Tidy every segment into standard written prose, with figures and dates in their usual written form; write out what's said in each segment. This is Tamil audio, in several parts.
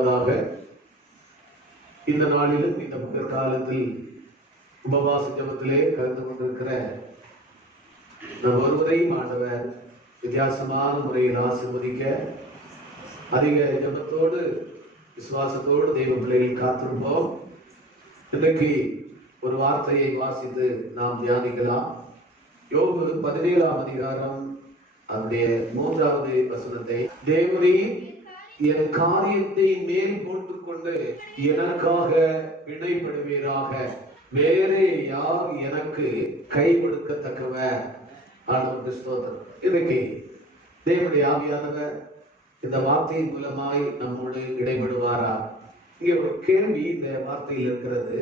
முதலாவதாக இந்த நாளிலும் இந்த காலத்தில் உபவாச ஜபத்திலே கலந்து கொண்டிருக்கிற நம் ஒருவரையும் ஆண்டவர் வித்தியாசமான முறையில் ஆசீர்வதிக்க அதிக ஜபத்தோடு விசுவாசத்தோடு தெய்வ பிள்ளைகள் காத்திருப்போம். இன்றைக்கு ஒரு வார்த்தையை வாசித்து நாம் தியானிக்கலாம். யோபு 17ஆம் அதிகாரம் அதனுடைய 3வது வசனத்தை, தேவரே என் காரியத்தை மேல் போட்டுக்கொண்டு எனக்காக பிணைப்படுவீராக, வேறே யார் எனக்கு கை கொடுக்கத்தக்கவர். ஆண்டவருக்கு ஸ்தோத்திரம். இன்றைக்கு தேவனுடைய ஆவியானவர் இந்த வார்த்தையின் மூலமாய் நம்மோடு இடைபடுவாரா? இங்கே ஒரு கேள்வி இந்த வார்த்தையில் இருக்கிறது.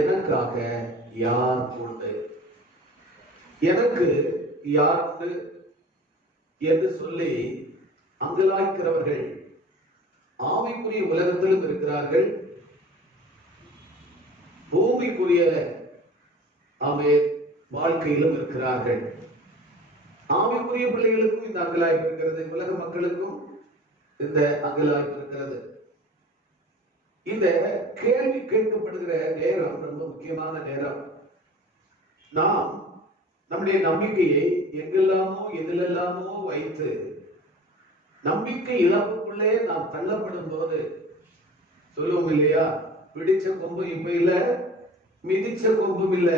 எனக்காக யார் உண்டு? எனக்கு யார் உண்டு என்று சொல்லி அங்கலாய்க்கிறவர்கள் ஆவிக்குரிய உலகத்திலும் இருக்கிறார்கள், பூமிக்குரிய வாழ்க்கையிலும் இருக்கிறார்கள். ஆவிக்குரிய பிள்ளைகளுக்கும் இந்த அங்கலாய்ப்பு இருக்கிறது, உலக மக்களுக்கும் இந்த அங்கலாய்ப்பு இருக்கிறது. இந்த கேள்வி கேட்கப்படுகிற நேரம் ரொம்ப முக்கியமான நேரம். நாம் நம்முடைய நம்பிக்கையை எங்கெல்லாமோ எதிலெல்லாமோ வைத்து நம்பிக்கை இழப்புக்குள்ளே நாம் தள்ளப்படும் போது சொல்லுவோம் இல்லையா, பிடிச்ச கொம்பு இப்ப இல்ல, மிதிச்ச கொம்பும் இல்ல,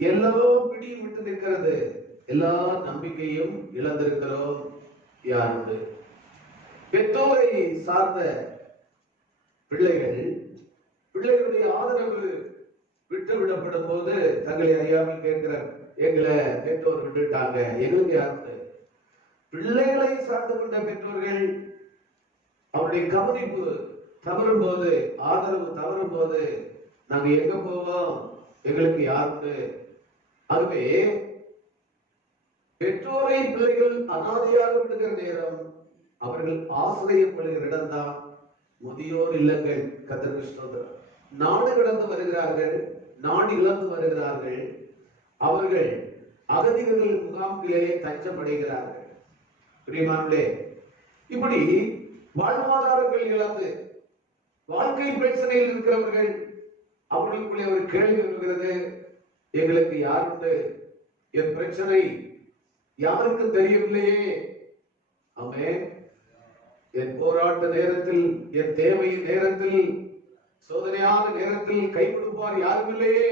எல்லா பிடியும் விட்டு நிற்கிறது, எல்லா நம்பிக்கையும் இழந்திருக்கிறோம். யாருண்டு? பெற்றோரை சார்ந்த பிள்ளைகளுடைய ஆதரவு விட்டு விடப்படும் போது தங்களை அறியாமல் கேட்கிறார், எங்களை பெற்றோர் விட்டுட்டாங்க, எங்களுக்கு யாருண்டு? பிள்ளைகளை சார்ந்து கொண்ட பெற்றோர்கள் அவருடைய கவனிப்பு தவறும் போது, ஆதரவு தவறும் போது நாங்க எங்க போவோம், எங்களுக்கு யாருண்டு? ஆகவே பெற்றோரை பிள்ளைகள் அனாதையாக விடுகிற நேரம் அவர்கள் ஆசிரியம் கொள்கிற இடம்தான் முதியோர் இல்லங்கள். கர்த்தருக்கு ஸ்தோத்திரம். நாடு கடந்து வருகிறார்கள், நாடு இழந்து வருகிறார்கள், அவர்கள் அகதிகள் முகாம்களிலே தஞ்சமடைகிறார்கள். பிரியமானவர்களே, இப்படி வாழ்வாதாரங்கள் இழந்து வாழ்க்கை பிரச்சனையில் இருக்கிறவர்கள், அவர்களுக்குள்ளே ஒரு கேள்வி வருகிறது, எங்களுக்கு யாருண்டு? என் பிரச்சனை யாருக்கு தெரியவில்லையே. ஆமென். என் போராட்ட நேரத்தில், என் தேவையின் நேரத்தில், சோதனையான நேரத்தில் கை கொடுப்பார் யாரும் இல்லையே.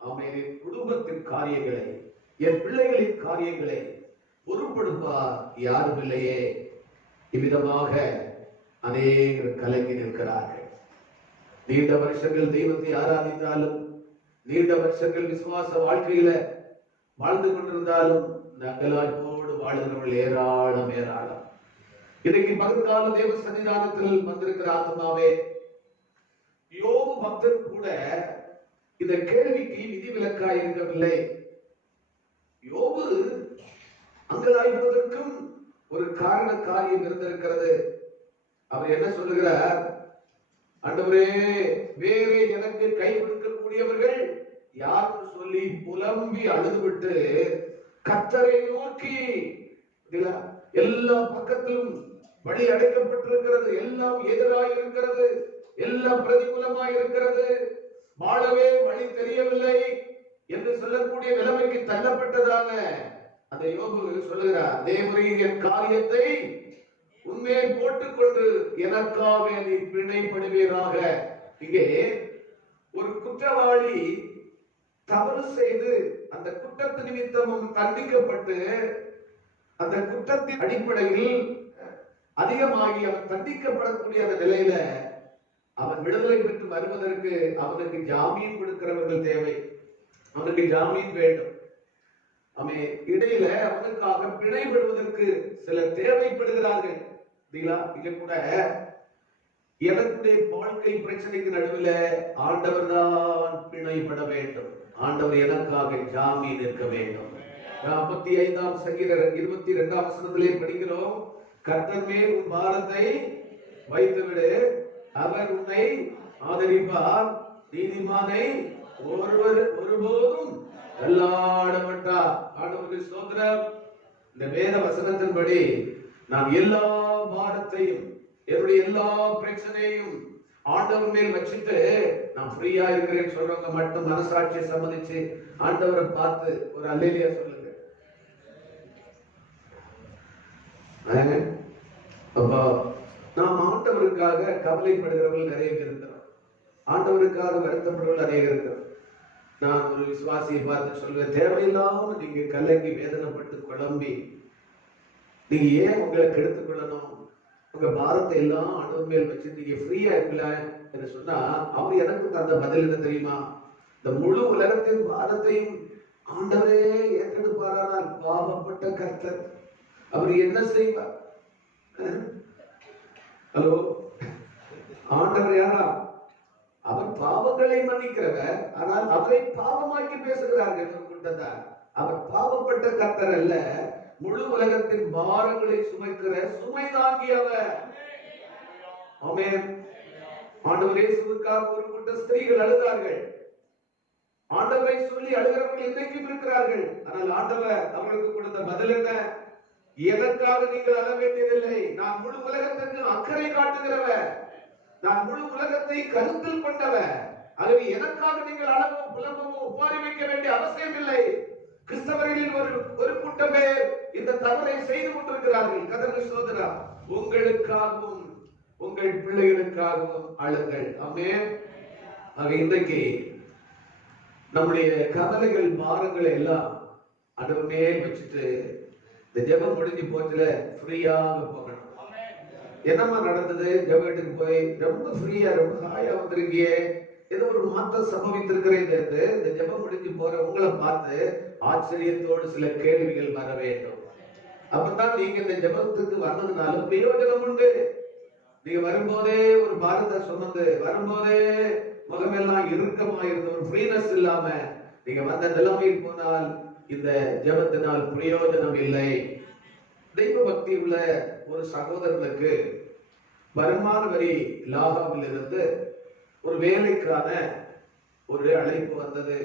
ஆமென். என் குடும்பத்தின் காரியங்களை, என் பிள்ளைகளின் காரியங்களை பொறுப்படுப்பார் யாரும் இல்லையே. இவ்விதமாக அநேகர் கலங்கி நிற்கிறார்கள். நீண்ட வருஷங்கள் தெய்வத்தை ஆராதித்தாலும், நீண்ட வருஷங்கள் விசுவாச வாழ்க்கையில வாழ்ந்து கொண்டிருந்தாலும் நகலாய்ப்போடு வாழ்கிறவர்கள் ஏராளம் ஏராளம். இன்னைக்கு பகற்கால தேவ சன்னிதானத்தில் வந்திருக்கிற ஆத்மாவே, யோபு பக்தர் கூட இந்த கேள்விக்கு விதிவிலக்காய் இருக்கவில்லை. யோபு அங்கலாய்ப்பதற்கும் ஒரு காரண காரியம் இருந்திருக்கிறது. அவர் என்ன சொல்லுகிறார்? ஆண்டவரே, வேறே எனக்கு கை கொடுக்கக்கூடியவர்கள் யாருன்னு சொல்லி புலம்பி அழுதுவிட்டு கர்த்தரை நோக்கி, எல்லா பக்கத்திலும் வழி அடைக்கப்பட்டிருக்கிறது, எல்லாம் எதிராக இருக்கிறது, எல்லாம் பிரதிகூலமாக இருக்கிறது, வாழவே வழி தெரியவில்லை என்று சொல்லக்கூடிய நிலைமைக்கு தள்ளப்பட்டதான அந்த யோபு சொல்லுகிறார், தேவரே என் காரியத்தை உண்மையை போட்டுக்கொண்டு எனக்காக நீ பிணைப்படுவீராக. இங்கே ஒரு குற்றவாளி தவறு செய்து அந்த குற்றத்து நிமித்தமும் தண்டிக்கப்பட்டு அந்த குற்றத்தின் அடிப்படையில் அதிகமாகி அவன் தண்டிக்கப்படக்கூடிய அந்த நிலையில அவன் விடுதலை பெற்று வருவதற்கு அவனுக்கு ஜாமீன் கொடுக்கிறவர்கள் தேவை, அவனுக்கு ஜாமீன் வேண்டும். அவன் இடையில அவனுக்காக பிணைப்படுவதற்கு சிலர் தேவைப்படுகிறார்கள். இங்க கூட எனக்குடைய வாழ்க்கை பிரச்சனைக்கு நடுவில் ஆண்டவர் தான் பிணைப்பட வேண்டும், ஆண்டவர் எனக்காக ஜாமீன் இருக்க வேண்டும். 45ஆம் சங்கீதம் 22ஆம் வசனத்திலே படிக்கிறோம், கர்த்தர் மேல் உன் பாரத்தை வைத்துவிடு, அவர் உன்னை ஆதரிப்பார், நீதிமானை ஒருபோதும் தள்ளாட மாட்டார். ஆண்டவருக்கு ஸ்தோத்திரம். இந்த வேத வசனத்தின்படி நாம் எல்லா பாரத்தையும் என்னுடைய எல்லா பிரச்சனையும் ஆண்டவர் மேல் வச்சுட்டு நான் ஃப்ரீயா இருக்கிறேன்னு சொல்றவங்க மட்டும் மனசாட்சியை சம்மதிச்சு ஆண்டவரை பார்த்து ஒரு அல்லேலூயா சொல்லுங்க. அப்போ நாம் ஆண்டவருக்காக கவலைப்படுகிறவர்கள் நிறைய பேர் இருக்கிறோம். ஆண்டவருக்காக வருத்தப்படுறவர்கள் நிறைய இருக்கிறோம். நான் ஒரு விசுவாசியை பார்த்து சொல்வேன், தேவையில்லாம நீங்க கலங்கி வேதனைப்பட்டு குழம்பி நீங்க ஏன் உங்களை கெடுத்துக் கொள்ளணும்? உங்க பாரத்தை எல்லாம் ஆண்டவர் மேல் வச்சு நீங்க ஃப்ரீயா இருக்கல என்று சொன்னா அவர் எனக்கு தந்த பதில் என்ன தெரியுமா? இந்த முழு உலகத்தின் பாரத்தையும் ஆண்டவரே ஏற்றெடுப்பாரானால் பாவப்பட்ட கர்த்தர் அவர் என்ன செய்வார்? ஹலோ, ஆண்டவர் யாரா? அவர் பாவங்களை மன்னிக்கிறவர், ஆனால் அவரை பாவமாக்கி பேசுகிறார்கள் ஒரு கூட்டத்தார். அவர் பாவப்பட்ட கர்த்தர் அல்ல, முழு உலகத்தின் பாரங்களை சுமைக்கிற சுமை தாங்கியவர். ஆமென். ஆண்டவர் இயேசுவுக்காக ஒரு கூட்ட ஸ்திரீகள் அழுதார்கள். ஆண்டவரை சொல்லி அழுகிறவர்கள் இன்றைக்கும் இருக்கிறார்கள். ஆனால் ஆண்டவர் அவர்களுக்கு கொடுத்த பதில் என்ன? எனக்காக நீங்கள் அழ வேண்டியதில்லை, நான் முழு உலகத்திற்கு அக்கறை காட்டுகிறவர், நான் முழு உலகத்தை கருத்தில் கொண்டவர். ஆகவே எனக்காக நீங்கள் அளவோ புலம்பவோ ஒப்பாரி வைக்க வேண்டிய அவசியம் இல்லை. கிறிஸ்தவர்களில் ஒரு கூட்டம் பேர் இந்த தவறை செய்து கொண்டிருக்கிறார்கள். கர்த்தருக்கு ஸ்தோத்திரம். உங்களுக்காகவும் உங்கள் பிள்ளைகளுக்காகவும் அழுங்கள். ஆமென். ஆக இன்றைக்கு நம்முடைய கவலைகள் பாரங்களை எல்லாம் ஆண்டவர் மேல் வச்சுட்டு இந்த ஜெபம் முடிஞ்சு போச்சுல ஃப்ரீயாக போகணும். என்னமா நடந்தது? ஜெபத்துக்கு போய் ரொம்ப ஃப்ரீயா ரொம்ப ஹாயா வந்திருக்கியே, ஏதோ ஒரு மாற்றம் சம்பவித்திருக்கிறேன் என்று இந்த ஜெபம் முடிஞ்சு போற உங்களை பார்த்து ஆச்சரியத்தோடு சில கேள்விகள் வர வேண்டும். அப்பதான் நீங்க இந்த ஜெபத்துக்கு வந்ததுனால பிரயோஜனம் உண்டு. நீங்க வரும்போதே ஒரு பாரத சுமந்து வரும்போதே முகமெல்லாம் இறுக்கமா இருந்த ஒரு ஃப்ரீனஸ் இல்லாம நீங்க வந்த நிலைமையில் போனால் இந்த ஜெபத்தினால் பிரயோஜனம் இல்லை. தெய்வ பக்தி உள்ள ஒரு சகோதரனுக்கு வருமான வரி லாகாவில் இருந்து ஒரு வேலைக்கான ஒரு அழைப்பு வந்தது.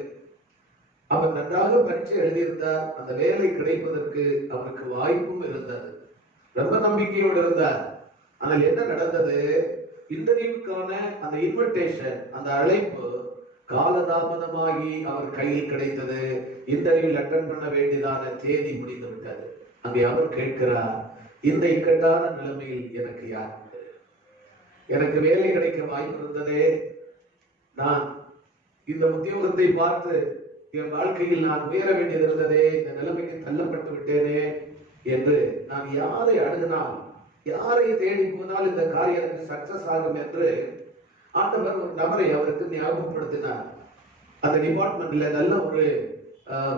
அவர் நன்றாக பரீட்சை எழுதியிருந்தார். அந்த வேலை கிடைப்பதற்கு அவருக்கு வாய்ப்பும் இருந்தது. ரொம்ப நம்பிக்கையோடு இருந்தார். ஆனால் என்ன நடந்தது? இன்டர்வியூக்கான அந்த இன்விடேஷன், அந்த அழைப்பு காலதாமதமாகி அவர் கையில் கிடைத்தது. இன்டர்வியூ அட்டெண்ட் பண்ண வேண்டியதான தேதி முடிந்து விட்டது. அங்கே அவர் கேட்கிறார், இந்த இக்கட்டான நிலைமையில் எனக்கு யார்? எனக்கு வேலை கிடைக்க வாய்ப்பு இருந்ததே, நான் இந்த உத்தியோகத்தை பார்த்து என் வாழ்க்கையில் நான் உயர வேண்டியது இருந்ததே, இந்த நிலைமைக்கு தள்ளப்பட்டு விட்டேனே என்று நான் யாரை அணுகினால், யாரை தேடி போனால் இந்த காரியம் எனக்கு சக்சஸ் ஆகும் என்று ஆண்டவர் ஒரு நபரை அவருக்கு ஞாபகப்படுத்தினார். அந்த டிபார்ட்மெண்ட்ல நல்ல ஒரு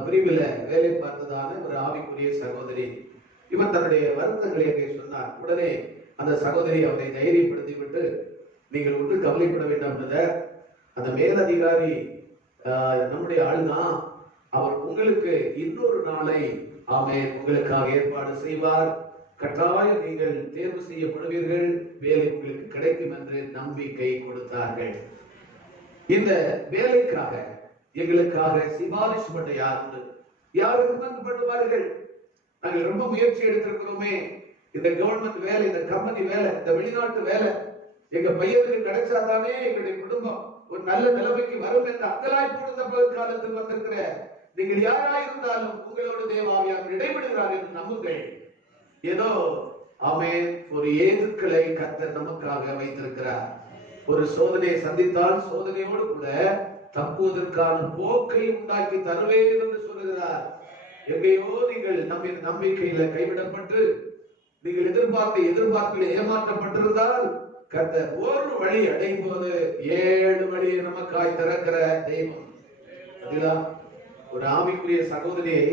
பிரிவில் வேலை பார்த்ததான ஒரு ஆவிக்குரிய சகோதரி. இவன் தன்னுடைய வருத்தங்களை அங்கே சொன்னார். உடனே அந்த சகோதரி அவரை தைரியப்படுத்தி விட்டு, நீங்கள் ஒன்று கவலைப்பட வேண்டாம், அந்த மேலதிகாரி நம்முடைய ஆளுதான், அவர் உங்களுக்கு இன்னொரு நாளை உங்களுக்காக ஏற்பாடு செய்வார், கட்டாயம் நீங்கள் தேர்வு செய்யப்படுவீர்கள், வேலை உங்களுக்கு கிடைக்கும் என்று நம்பிக்கை கொடுத்தார்கள். இந்த வேலைக்காக எங்களுக்காக சிபாரிசு பண்ண யாருக்கு பண்ணுவார்கள்? நாங்கள் ரொம்ப முயற்சி எடுத்திருக்கிறோமே, இந்த கவர்மெண்ட் வேலை, இந்த கம்பெனி வேலை, இந்த வெளிநாட்டு வேலை எங்க பையனுக்கு கிடைச்சாதானே எங்களுடைய குடும்பம் ஒரு நல்ல நிலைமைக்கு வரும் என்று அங்கலாய் போடுற காலத்தில் வந்திருக்கிற நீங்கள் யாராயிருந்தாலும் உங்களோட தேவாவியார் இடைபெறுகிறார் என்று நம்புங்கள். ஏதோ ஒரு ஏதுக்களை கர்த்தர் நமக்காக வைத்திருக்கிறார். ஒரு சோதனையை சந்தித்தால் சோதனையோடு கூட தப்புவதற்கான போக்கை உண்டாக்கி தருவேன் என்று சொல்லுகிறார். எங்கேயோ நீங்கள் நம்பிக்கையில கைவிடப்பட்டு நீங்கள் எதிர்பார்ப்பில் ஏமாற்றப்பட்டிருந்தால் கர்த்தர் ஒரு வழி அடையும் போது 7 வழியை நமக்காய் திறக்கிற தெய்வம். ஒரு ஆவிக்குரிய சகோதரியை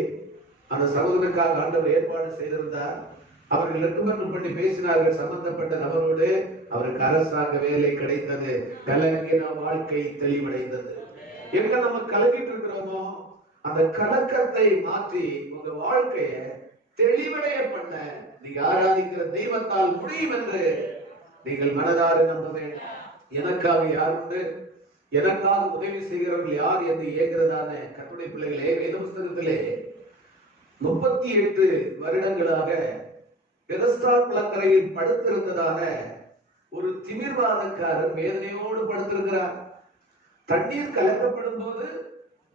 அந்த சகோதரனுக்காக ஆண்டவர் ஏற்பாடு செய்திருந்தார். அவர்கள் ரெக்கமெண்ட் பண்ணி பேசினார்கள் சம்பந்தப்பட்ட நபரோடு. அவருக்கு அரசாங்க வேலை கிடைத்தது. கலங்கின வாழ்க்கை தெளிவடைந்தது. எங்க நம்ம கலக்கிட்டு இருக்கிறோமோ அந்த கலக்கத்தை மாற்றி உங்க வாழ்க்கைய தெளிவடைய பண்ண நீங்க ஆராதிக்கிற தெய்வத்தால் முடியும் என்று நீங்கள் மனதார நம்ப வேண்டும். எனக்காக யார் உண்டு, எனக்காக உதவி செய்கிறவர்கள் யார் என்று ஏற்கிறதான கர்த்தருடைய பிள்ளைகளே, வேத புஸ்தகத்திலே 38 வருடங்களாக பெதஸ்தா குளக்கரையில் படுத்திருந்ததான ஒரு திமிர்வாதக்காரர் வேதனையோடு படுத்திருக்கிறார். தண்ணீர் கலக்கப்படும் போது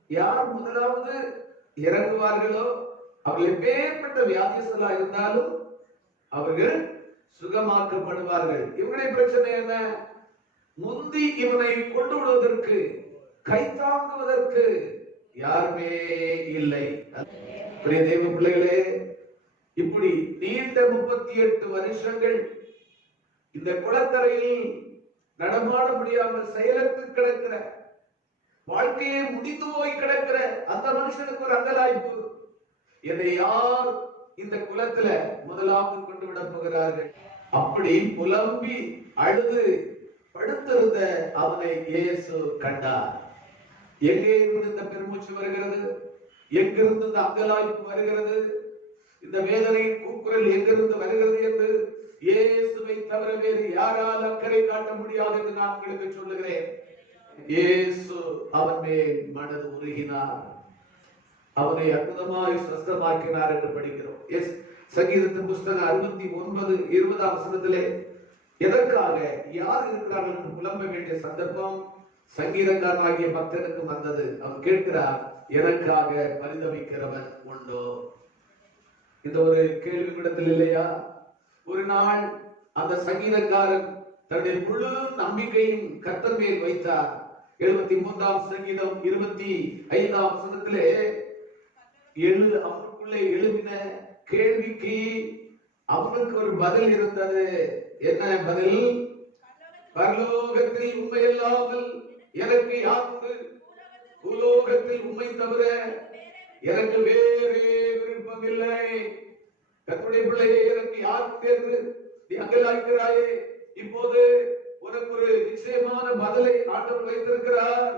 யார் முதலாவது இறங்குவார்களோ அவர்கள் எப்பேற்பட்ட வியாதிஸ்தலா இருந்தாலும் அவர்கள் சுகமாக்கப்படுவார்கள். இவனுடைய பிரச்சனை என்ன? முந்தி இவனை கொண்டு விடுவதற்கு கைத்தாங்குவதற்கு யாருமே இல்லை. தேவ பிள்ளைகளே, இப்படி நீண்ட 38 வருஷங்கள் இந்த குளக்கரையில் நடமாட முடியாமல் செயலற்று கிடக்கிற, வாழ்க்கையே முடிந்து போய் கிடக்கிற அந்த மனுஷனுக்கு ஒரு அங்கலாய்ப்பு. என்னை யார் இந்த குளத்துல முதலாவது கொண்டு விட போகிறார்கள்? அப்படி புலம்பி அழுது படுத்திருந்த அவனை இயேசு கண்டார். எங்கே இருந்து இந்த பெருமூச்சு வருகிறது? எங்கிருந்து இந்த அங்கலாய்ப்பு வருகிறது? இந்த வேதனையின் கூக்குரல் எங்கிருந்து வருகிறது என்று இயேசுவை தவிர வேறு யாரால் அக்கறை காட்ட முடியாது என்று நான் உங்களுக்கு சொல்லுகிறேன். இயேசு அவன் மேல் மனது உருகினார், அவனை அற்புதமாய் சுஸ்தமாக்கினார் என்று படிக்கிறோம். சங்கீதத்தின் புஸ்தகம் 69:20 வசனத்திலே எதற்காக யார் இருக்கிறார்கள் என்று புலம்ப வேண்டிய சந்தர்ப்பம் சங்கீதக்காரனாகிய பக்தனுக்கு வந்தது. அவன் கேட்கிறார், எனக்காக பரிதவிக்கிறவன் உண்டோ? இந்த ஒரு கேள்வி இடத்தில் இல்லையா? ஒரு நாள் அந்த சங்கீதக்காரன் தன்னுடைய முழு நம்பிக்கையும் கர்த்தர் மேல் வைத்தார். 73ஆம் சங்கீதம் 25ஆம் வசனத்திலே அவனுக்குள்ளே எழுப்பின கேள்விக்கு அவனுக்கு ஒரு பதில் இருந்தது. என்ன பதில்? பரலோகத்தில் உண்மையில்லாமல் எனக்கு யாருக்கு, பூலோகத்தில் உண்மை தவிர எனக்கு வேறே விருப்பம் இல்லை. கர்த்தருடைய பிள்ளையே, எனக்கு யாருக்கு என்று நீ அங்கலாய்க்கிறாயே, இப்போது உனக்கு ஒரு நிச்சயமான பதிலை ஆண்டவர் வைத்திருக்கிறார்.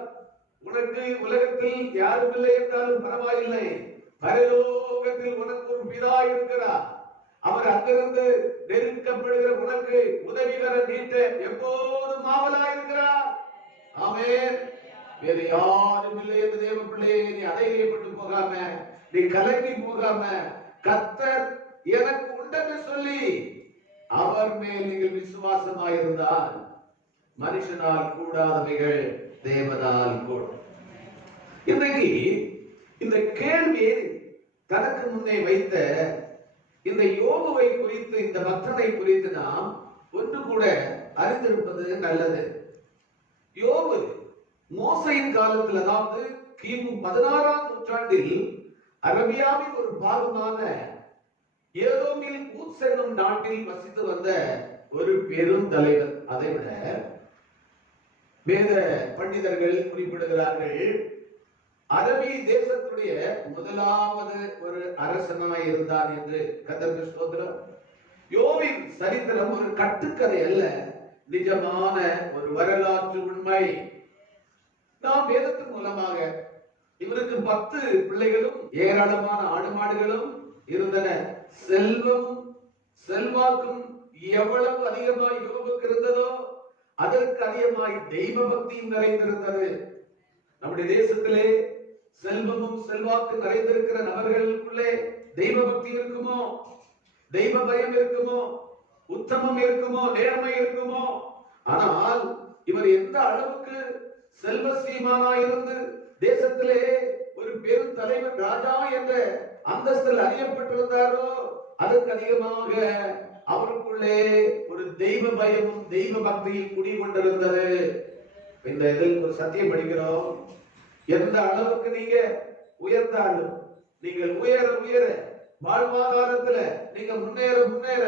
உனக்கு உலகத்தில் யாரும் இல்லை என்றாலும் பரவாயில்லை, பரலோகத்தில் உனக்கு ஒரு பிதா இருக்கிறார். அவர் அங்கிருந்து நெருக்கப்படுகிற உனக்கு உதவிகர நீட்ட எப்போதும் ஆவலா இருக்கிறார். ஆமென். வேறு யாரும் இல்லை என்று தேவ பிள்ளையே, நீ அதைரியப்பட்டு போகாம, நீ கலங்கி போகாம, கர்த்தர் எனக்கு உண்டென்று சொல்லி அவர் மேல் நீங்கள் விசுவாசமாயிருந்தால் மனுஷனால் கூடாதவைகள் தேவனால் கூடும். இன்றைக்கு இந்த கேள்வி தனக்கு முன்னே வைத்த இந்த யோபுவை குறித்து, இந்த பக்தனை குறித்து நாம் ஒன்று கூட அறிந்திருப்பது நல்லது. யோபு மோசையின் காலத்தில், அதாவது கிமு 16ஆம் நூற்றாண்டில் அரபியாவின் ஒரு பாகமான ஏதோமில் ஊத்ஸ் என்னும் நாட்டில் வசித்து வந்த ஒரு பெரும் தலைவர். அதைவிட வேத பண்டிதர்கள் குறிப்பிடுகிறார்கள், அரபி தேசத்துடைய முதலாவது ஒரு அரசனாய் இருந்தார் என்று. கர்த்தருக்கு ஸ்தோத்திரம். யோபின் சரித்திரம் ஒரு கட்டுக்கதை அல்ல, நிஜமான ஒரு வரலாற்று உண்மை. நாம் வேதத்தின் மூலமாக, இவருக்கு 10 பிள்ளைகளும் ஏராளமான ஆடு மாடுகளும் இருந்தன. செல்வமும் செல்வாக்கும் எவ்வளவு அதிகமாய் யோபுக்கு இருந்ததோ அதற்கு அதிகமாய் தெய்வ பக்தியும் நிறைந்திருந்தது. நம்முடைய தேசத்திலே செல்வமும் செல்வாக்கு நிறைந்திருக்கிற நபர்களுக்குள்ளே தெய்வ பக்தி இருக்குமோ? தெய்வ பயம் இருக்குமோ? உத்தமம் இருக்குமோ? நேர்மை இருக்குமோ? ஆனால் இவர் எந்த அளவுக்கு செல்வ ஸ்ரீமானாயிருந்து தேசத்திலே ஒரு பெரும் தலைவர், ராஜா என்ற அந்தஸ்தில் அறியப்பட்டிருந்தாரோ அதற்கு அதிகமாக அவருக்குள்ளே ஒரு தெய்வ பயமும் தெய்வ பக்தியும் குடிகொண்டிருந்தது. இந்த இதில் ஒரு சத்தியம் படிக்கிறோம், எந்த அளவுக்கு நீங்க உயர்ந்தாலும், நீங்கள் உயர உயர வாழ்வாதாரத்துல நீங்க முன்னேற முன்னேற,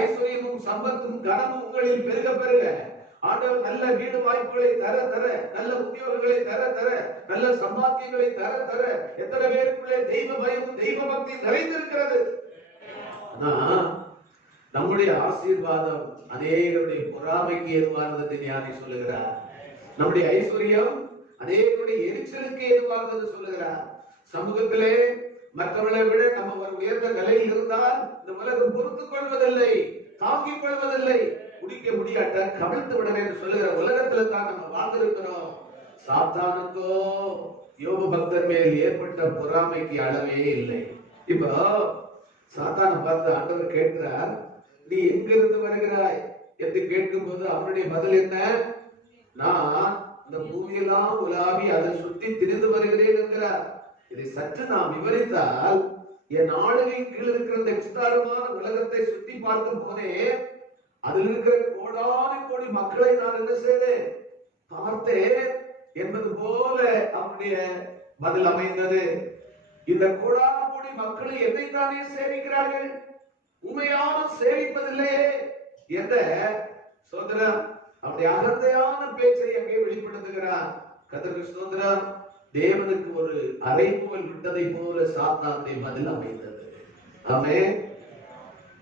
ஐஸ்வர்யமும் சம்பத்தும் கனமும் உங்களில் பெருக பெருக, ஆண்டவர் நல்ல வீடு வாய்ப்புகளை தர தர, நல்ல உத்தியோகங்களை தர தர, நல்ல சம்பாத்தியங்களை தர தர, எத்தனை பேருக்குள்ளே தெய்வ பயமும் தெய்வ பக்தி நிறைந்திருக்கிறது. ஆனா நம்முடைய ஆசீர்வாதம் அநேகருடைய பொறாமைக்கு ஏதுவானது ஞானி சொல்லுகிறார். நம்முடைய ஐஸ்வர்யம் அநேகருடைய எரிச்சலுக்கு ஏதுவானது சொல்லுகிறார். சமூகத்திலே மற்றவர்களை விட நம்ம ஒரு உயர்ந்த நிலையில் இருந்தால் இந்த உலகம் பொறுத்துக் கொள்வதில்லை, தாங்கிக் கொள்வதில்லை. குடிக்க முடியாட்ட கவிழ்த்து விட என்று சொல்லுகிற உலகத்துல தான் நம்ம வாழ்ந்திருக்கிறோம். சாத்தானுக்கோ யோபு பக்தர் மேல் ஏற்பட்ட பொறாமைக்கு அளவே இல்லை. இப்போ சாத்தானை பார்த்து ஆண்டவர் கேட்கிறார், நீ எங்கிருந்து வருகிறாய் என்று கேட்கும் போது அவருடைய பதில் என்ன? நான் இந்த பூமியெல்லாம் உலாவி அதை சுத்தி திரிந்து வருகிறேன் என்கிறார். இதை சற்று நாம் விவரித்தால், என் ஆளுகையின் கீழ் இருக்கிற இந்த விஸ்தாரமான உலகத்தை சுத்தி பார்க்கும் போதே அதில் இருக்கிற கோடானு கோடி மக்களை நான் என்ன செய்தேன்? பார்த்தேன் என்பது போல அவருடைய பதில் அமைந்தது. இந்த கோடானு கோடி மக்களை என்னைத்தானே சேவிக்கிறார்கள், உண்மையான சேவிப்பதில்லையே என்ற சோதரம் அவருடைய அகந்தையான பேச்சை அங்கே வெளிப்படுத்துகிறார். கர்த்தருக்கு ஸ்தோத்திரம். தேவனுக்கு ஒரு அறைகூவல் விட்டதை போல சாத்தானுடைய பதில் அமைந்தது. ஆமென்.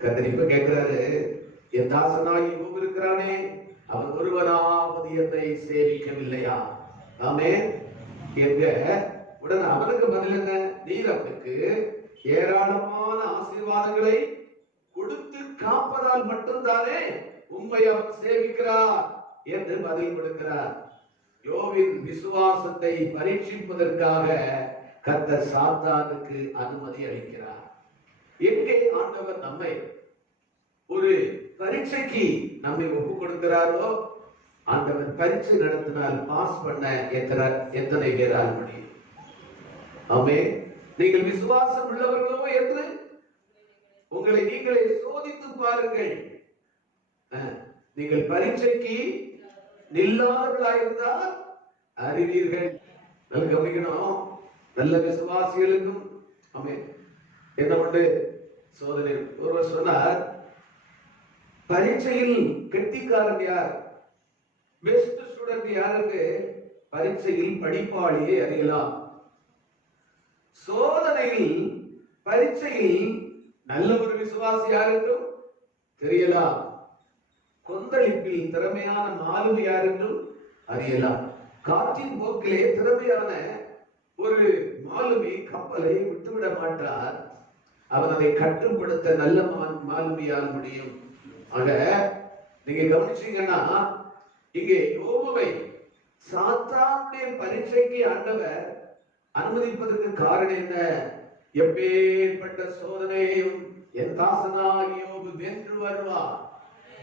கர்த்தர் இப்ப கேட்கிறாரு, என் தாசனாய் யோபு இருக்கிறானே, அவன் ஒருவனாவது என்னை சேவிக்கவில்லையா? ஆமென். என்க உடனே அவனுக்கு பதில் என்ன? நீர் அவனுக்கு ஏராளமான ஆசீர்வாதங்களை கொடுத்து காப்பதால் மட்டும்தானே உண்மை அவன் சேவிக்கிறார் என்று பதில் கொடுக்கிறார். யோபின் விசுவாசத்தை பரீட்சிப்பதற்காக கர்த்தர் சாத்தானுக்கு அனுமதி அளிக்கிறார். எங்கே ஆண்டவர் நம்மை ஒரு பரீட்சைக்கு நம்மை ஒப்பு கொடுக்கிறாரோ, ஆண்டவர் பரீட்சை நடத்தினால் பாஸ் பண்ண எத்தனை பேரால் முடியும்? ஆமென். நீங்கள் விசுவாசம் உள்ளவர்களோ என்று உங்களை நீங்களே சோதித்து பாருங்கள். நீங்கள் பரீட்சைக்கு நில்லாதவர்களாயிருந்தால் அறிவீர்கள். நல்ல கவனிக்கணும். நல்ல விசுவாசிகளுக்கும் ஆமென் என்ன உண்டு? சோதனை. ஒருவர் சொன்னார், பரீட்சையில் கெட்டிக்காரன் யார், பெஸ்ட் ஸ்டூடெண்ட் யாருக்கு? பரீட்சையில் படிப்பாளியே அறியலாம். சோதனையில் பரீட்சையில் நல்ல ஒரு விசுவாசி யார் என்றும் தெரியலாம். கொந்தளிப்பில் திறமையான மாலுமி யார் என்றும் அறியலாம். காற்றின் போக்கிலே திறமையான ஒரு மாலுமி கப்பலை விட்டுவிட மாட்டார். அவன் அதை கட்டுப்படுத்த நல்ல மாலுமியால் முடியும். ஆக நீங்க கவனிச்சீங்கன்னா, இங்கே யோபுவை சாத்தானுடைய பரீட்சைக்கு ஆண்டவர் அனுமதிப்பதற்கு காரணம் என்ன? எப்பேற்பட்ட சோதனையையும் என் தாசனாகிய யோபு வென்று வருவார்,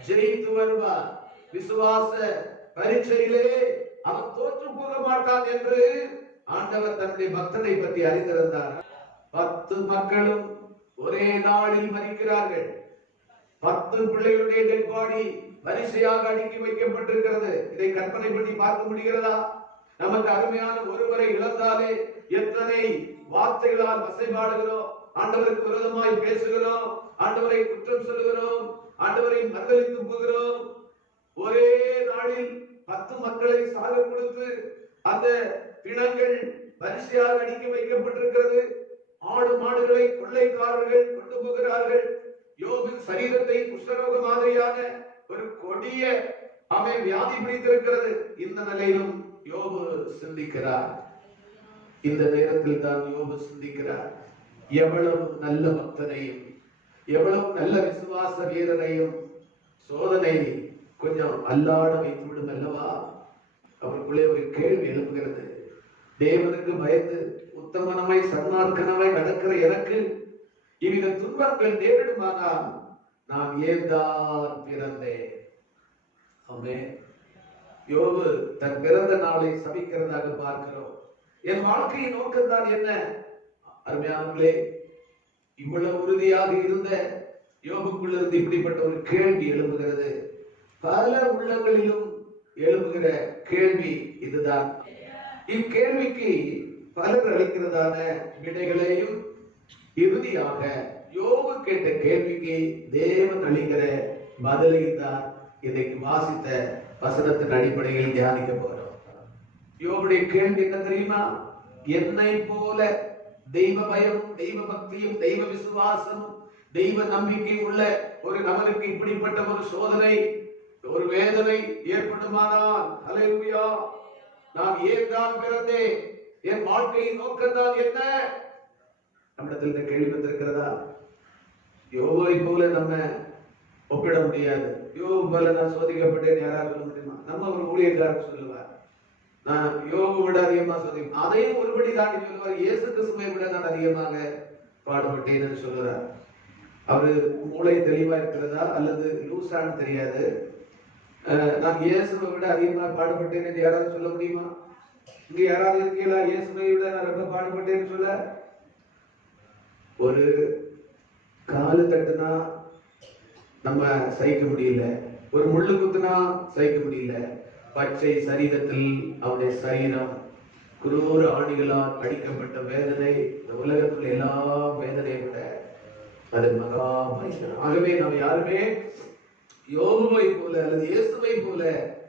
ஜெயித்து வருவார். விசுவாச பரீட்சையிலே அவன் தோற்று போக மாட்டான் என்று ஆண்டவர் தன்னுடைய பக்தனை பற்றி அறிந்திருந்தார். 10 மக்களும் ஒரே நாளில் மரிக்கிறார்கள். 10 பிள்ளைகளுடைய டெட் பாடி வரிசையாக அடுக்கி வைக்கப்பட்டிருக்கிறது. இதை கற்பனை பண்ணி பார்க்க முடிகிறதா? நமக்கு அருமையான ஒருவரை இழந்தாலே எத்தனை வார்த்தைகளால் வசைபாடுகிறோம், ஆண்டவருக்கு விரோதமாய் பேசுகிறோம், ஆண்டவரை குற்றம் சொல்லுகிறோம், ஆண்டவரை மறுதலித்து போகிறோம். ஒரே நாளில் 10 மக்களை சாக கொடுத்து அந்த பிணங்கள் வரிசையாக அடுக்கி வைக்கப்பட்டிருக்கிறது. ஆடு மாடுகளை கொள்ளைக்காரர்கள் கொண்டு போகிறார்கள். யோபின் சரீரத்தை குஷ்டரோக மாதிரியான ஒரு கொடிய வியாதி பிடித்திருக்கிறது. இந்த நிலையிலும் யோபு சிந்திக்கிறார். இந்த நேரத்தில் தான் யோபு சிந்திக்கிறார், எவ்வளவு நல்ல பக்தனையும் எவ்வளவு நல்ல விசுவாச வீரரையும் சோதனை கொஞ்சம் அல்லாட வைத்துவிடும் அல்லவா? அவருக்குள்ளே ஒரு கேள்வி எழுப்புகிறது. தேவனுக்கு பயந்து உத்தமனமாய் சன்மார்க்கனமாய் நடக்கிற எனக்கு இவ்வித துன்பங்கள் நேரிடுமானால் நான் ஏன் தான் பிறந்தேன்? ஆமென். யோபு தன் பிறந்த நாளை சபிக்கிறதாக பார்க்கிறோம். என் வாழ்க்கையின் நோக்கம் தான் என்ன? அருமையானவர்களே, இவ்வளவு உறுதியாக இருந்த யோபுக்குள்ளிருந்து இப்படிப்பட்ட ஒரு கேள்வி எழுப்புகிறது. பல உள்ளங்களிலும் எழுப்புகிற கேள்வி இதுதான். இக்கேள்விக்கு பலர் அளிக்கிறதான விடைகளையும் இறுதியாக யோபு கேட்ட கேள்விக்கு தேவன் அளிக்கிற பதிலையும் தான் இன்றைக்கு வாசித்த வசனத்தின் அடிப்படையில் தியானிக்க போறோம். யோபுடைய கேள்வி என்ன தெரியுமா? என்னை போல தெய்வ பயம், தெய்வ பக்தியும், தெய்வ விசுவாசமும், தெய்வ நம்பிக்கை உள்ள ஒரு நபருக்கு இப்படிப்பட்ட ஒரு சோதனை, ஒரு வேதனை ஏற்படுமானால், ஹல்லேலூயா, நான் ஏன் தான் பிறந்தேன்? என் வாழ்க்கையின் நோக்கம் தான் என்ன? நம்மிடத்தில் இந்த கேள்வி வந்திருக்கிறதா? யோபுவை போல நம்ம ஒப்பிட முடியாது. யோபு போல நான் சோதிக்கப்பட்டேன் யாராவது சொல்ல முடியுமா? நம்ம ஒரு ஊழியக்காரர் சொல்லுவார், நான் யோபு விட அதிகமா சோதிப்பேன். அதையும் ஒருபடி தாண்டி சொல்லுவார், இயேசு கிறிஸ்துவை விட நான் அதிகமாக பாடுபட்டேன் சொல்லுறார். அவரு மூளை தெளிவா இருக்கிறதா அல்லது லூசான்னு தெரியாது. நான் இயேசுவை விட அதிகமாக பாடுபட்டேன் என்று யாராவது சொல்ல முடியுமா? இங்க யாராவது இருக்கீங்களா இயேசுவை விட நான் ரொம்ப பாடுபட்டேன்னு சொல்ல? ஒரு காலு தட்டுனா நம்ம சகிக்க முடியல, ஒரு முள்ளு குத்துனா சகிக்க முடியல. பச்சை சரீரத்தில் அவருடைய சரீரம் குரூர ஆணிகளால் அடிக்கப்பட்ட வேதனை இந்த உலகத்தில் எல்லா வேதனையை விட அது மகா பயங்கரம். ஆகவே நாம் யாருமே யோபுவை போல அல்லது இயேசுவை போல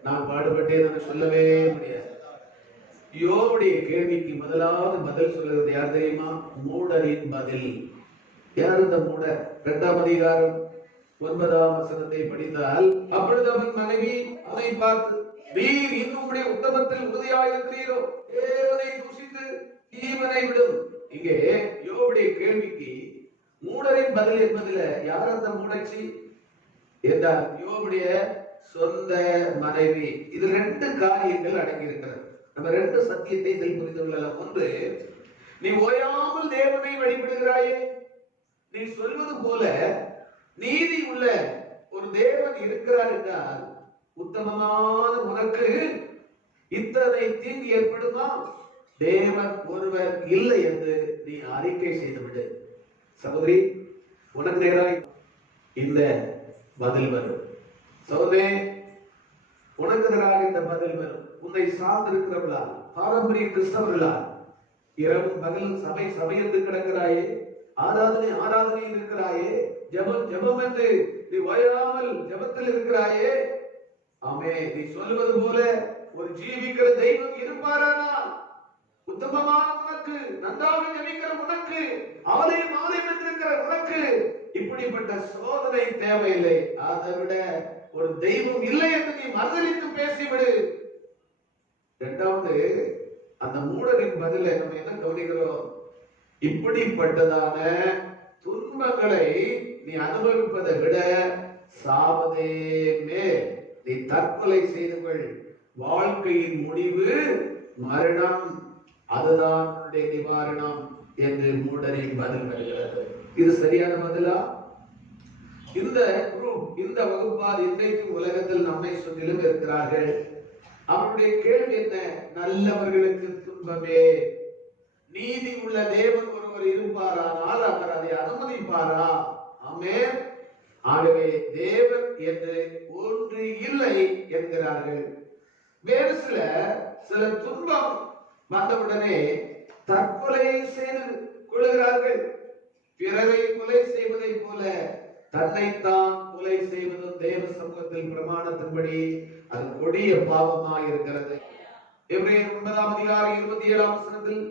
நான் பாடுபட்டேன் என்று சொல்லவே முடியாது. யோபுடைய கேள்விக்கு முதலாவது பதில் சொல்றது யார் தெரியுமா? மூடரின் பதில். யார் இந்த மூடர்? 2ஆம் அதிகாரம் 9ஆம் வசனத்தை படித்தால், அப்பொழுது அவன் மனைவி அவனை பார்த்து, நீர் இன்னும் உடைய உத்தமத்தில் உறுதியாயிருக்கிறீரோ, தேவனை தூஷித்து ஜீவனை விடும். இங்கே யோபுடைய கேள்விக்கு மூடரின் பதில் என்பதில் யார் அந்த மூடச்சி என்றால் யோபுடைய சொந்த மனைவி. இது 2 காரியங்கள் அடங்கி இருக்கிறது. நம்ம 2 சத்தியத்தை இதில் புரிந்து கொள்ளலாம். ஒன்று, நீ ஓயாமல் தேவனை வழிபடுகிறாயே, நீ சொல்வது போல நீதி உள்ள ஒரு தேவன் இருக்கிறார் என்றால் உத்தமமான உனக்கு இத்தனை தீங்கு ஏற்படுமா? தேவன் ஒருவர் இல்லை என்று நீ அறிக்கை செய்துவிடு. சகோதரி, உனக்கு நேராய் இந்த பதில் வரும். சகோதரே, உனக்கு எதிராக இந்த பதில் வரும். உன்னை சார்ந்திருக்கிறவர்களால், பாரம்பரிய கிறிஸ்தவர்களால் இரவும் பகலும் சபை என்று கிடக்கிறாயே, ஆராதனை இருக்கிறாயே, ஜெபம் என்று நீ ஓயாமல் ஜெபத்தில் இருக்கிறாயே. ஆமே, நீ சொல்வது போல ஒரு ஜீவிக்கிற தெய்வம் இருப்பாரானால் உத்தமமான உனக்கு, நன்றாக ஜெபிக்கிற உனக்கு, ஆலயம் என்றிருக்கிற உனக்கு இப்படிப்பட்ட சோதனை தேவையில்லை. அதை விட ஒரு தெய்வம் இல்லை என்று நீ மறுதலித்து பேசிவிடு. 2வது, அந்த மூடரின் பதிலை நம்ம என்ன கவனிக்கிறோம்? இப்படிப்பட்டதான துன்பங்களை நீ அனுபவிப்பதை விட சாவதே மேல், நீ தற்கொலை செய்து கொள், வாழ்க்கையின் முடிவு மரணம், அதுதான் உன்னுடைய நிவாரணம் என்று மூடரின் பதில் வருகிறது. இது சரியான பதிலா? இந்த இந்த வகுப்பார் இன்றைக்கு உலகத்தில் நம்மை சுற்றிலும் இருக்கிறார்கள். அவருடைய கேள்வி என்ன? நல்லவர்களுக்கு துன்பமே, நீதி உள்ள தேவன் ஒருவர் இருப்பாரானால் அவர் அதை அனுமதிப்பாரா? ஆமென். ஆகவே தேவன் என்று ஒன்று இல்லை என்கிறார்கள். வேறு சில துன்பம் வந்தவுடனே தற்கொலை செய்து கொள்கிறார்கள். பிறரை கொலை செய்வதை போல தன்னைத்தான் கொலை செய்வதும் தேவ சமூகத்தில் பிரமாணத்தின்படி அது கொடிய பாவமாக இருக்கிறது. எபிரேயர் 9ஆம் அதிகாரம் 27ஆம் வசனத்தில்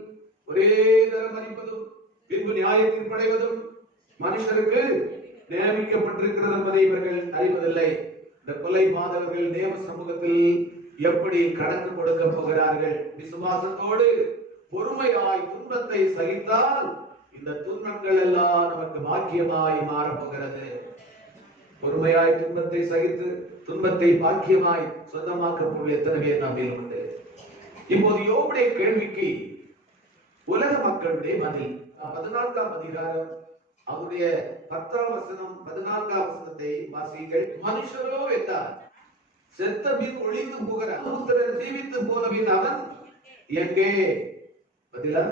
ஒரே தரம் மரிப்பதும் பின்பு நியாயத்தில் படைவதும் மனுஷருக்கு நியமிக்கப்பட்டிருக்கிறது என்பதை இவர்கள் அறிவதில்லை. இந்த கொலை பாதகர்கள் தேவ சமூகத்தில் எப்படி கணக்கு கொடுக்க போகிறார்கள்? விசுவாசத்தோடு பொறுமையாய் துன்பத்தை சகித்தால் இந்த துன்பங்கள் எல்லாம் நமக்கு பாக்கியமாய் மாறப்போகிறது. பொறுமையாய் துன்பத்தை சகித்து துன்பத்தை பாக்கியமாய் சொந்தமாக்கக்கூடிய எத்தனை பேர் நம்மில் உண்டு? இப்போது யோபுடைய கேள்விக்கு உலக மக்களுடைய பதில் 14ஆம் அதிகாரம் அவருடைய 10ஆம் வசனம் 14ஆம் வசனத்தை வாசிங்கள். மனுஷரோ என்றார், செத்த பின் ஒழிந்து போகிறார், புத்திரன் ஜீவித்து போனபின் அவன் எங்கே? பதிலா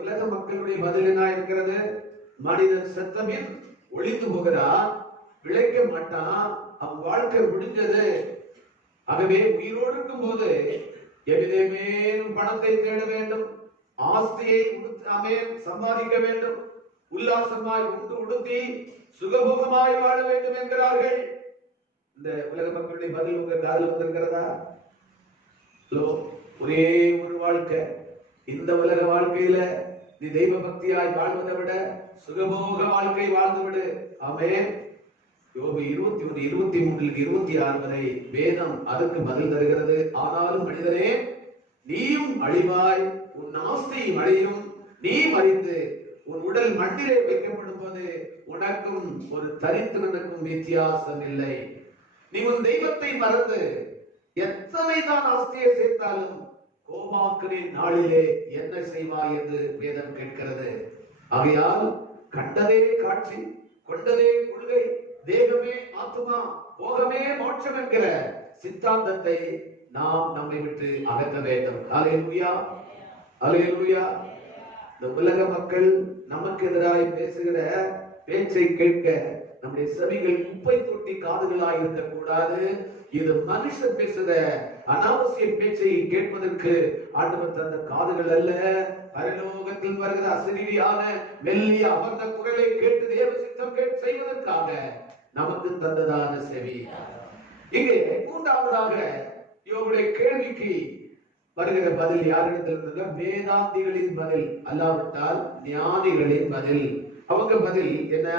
உலக மக்களுடைய பதில் என்ன இருக்கிறது? மனிதன் செத்த பின் ஒழிந்து போகிறான், பிழைக்க மாட்டான், அவன் வாழ்க்கை முடிஞ்சது. ஆகவே உயிரோடு இருக்கும் போது எவ்விதமேனும் பணத்தை தேட வேண்டும், ஆஸ்தியை சம்பாதிக்க வேண்டும், உல்லாசமாய் உண்டு உடுத்தி சுகபோகமாய் வாழ வேண்டும் என்கிறார்கள். இந்த உலக மக்களுடைய பதில் உங்க காதில் வந்திருக்கிறதா? ஒரே ஒரு வாழ்க்கை, இந்த உலக வாழ்க்கையில நீ தெய்வ பக்தியாய் வாழ்வதை விட சுகபோக வாழ்க்கை வாழ்ந்து விடு. ஆமென். யோபு 21:23-26 வரை வேதம் அதுக்கு பதில் தருகிறது. ஆனாலும் மனிதனே, நீயும் அழிவாய், உன் ஆஸ்தியும் அழியும், நீ மறித்து உன் உடல் மண்ணிலே வைக்கப்படும் போது உனக்கும் ஒரு தரித்திரனுக்கும் வித்தியாசம் இல்லை. நீ உன் தெய்வத்தை மறந்து எத்தனை தான் ஆஸ்தியை சேர்த்தாலும் கோபாக்கரின் நாளிலே என்ன செய்வாய் என்று வேதம் கேட்கிறது. ஆகையால் கண்டதே காட்சி, கொண்டதே கொள்கை, தேகமே ஆத்துமா, போகமே மோட்சம் என்கிற சித்தாந்தத்தை நாம் நம்மை விட்டு அகற்ற வேண்டும். அல்லேலூயா, அல்லேலூயா. இந்த உலக மக்கள் நமக்கு எதிராய் பேசுகிற பேச்சை கேட்க நம்முடைய செவிகள் குப்பை தொட்டி காதுகளாய் இருக்கக்கூடாது. இது மனுஷன் பேசுகிற அனாவசிய பேச்சை கேட்பதற்கு ஆண்டவர் தந்த காதுகள் அல்ல. பரலோகத்தில் வருகிற அசரீரியான மெல்லிய அமர்ந்த குரலை கேட்டு தேவ சித்தம் செய்வதற்காக நமக்கு தந்ததான செவி. இங்கே மூன்றாவதாக யோபுடைய கேள்விக்கு வருகிற பதில் யாரிடத்தில் இருந்தது? வேதாந்திகளின் பதில், அல்லாவிட்டால் ஞானிகளின் பதில். அவங்க பதில் என்ன?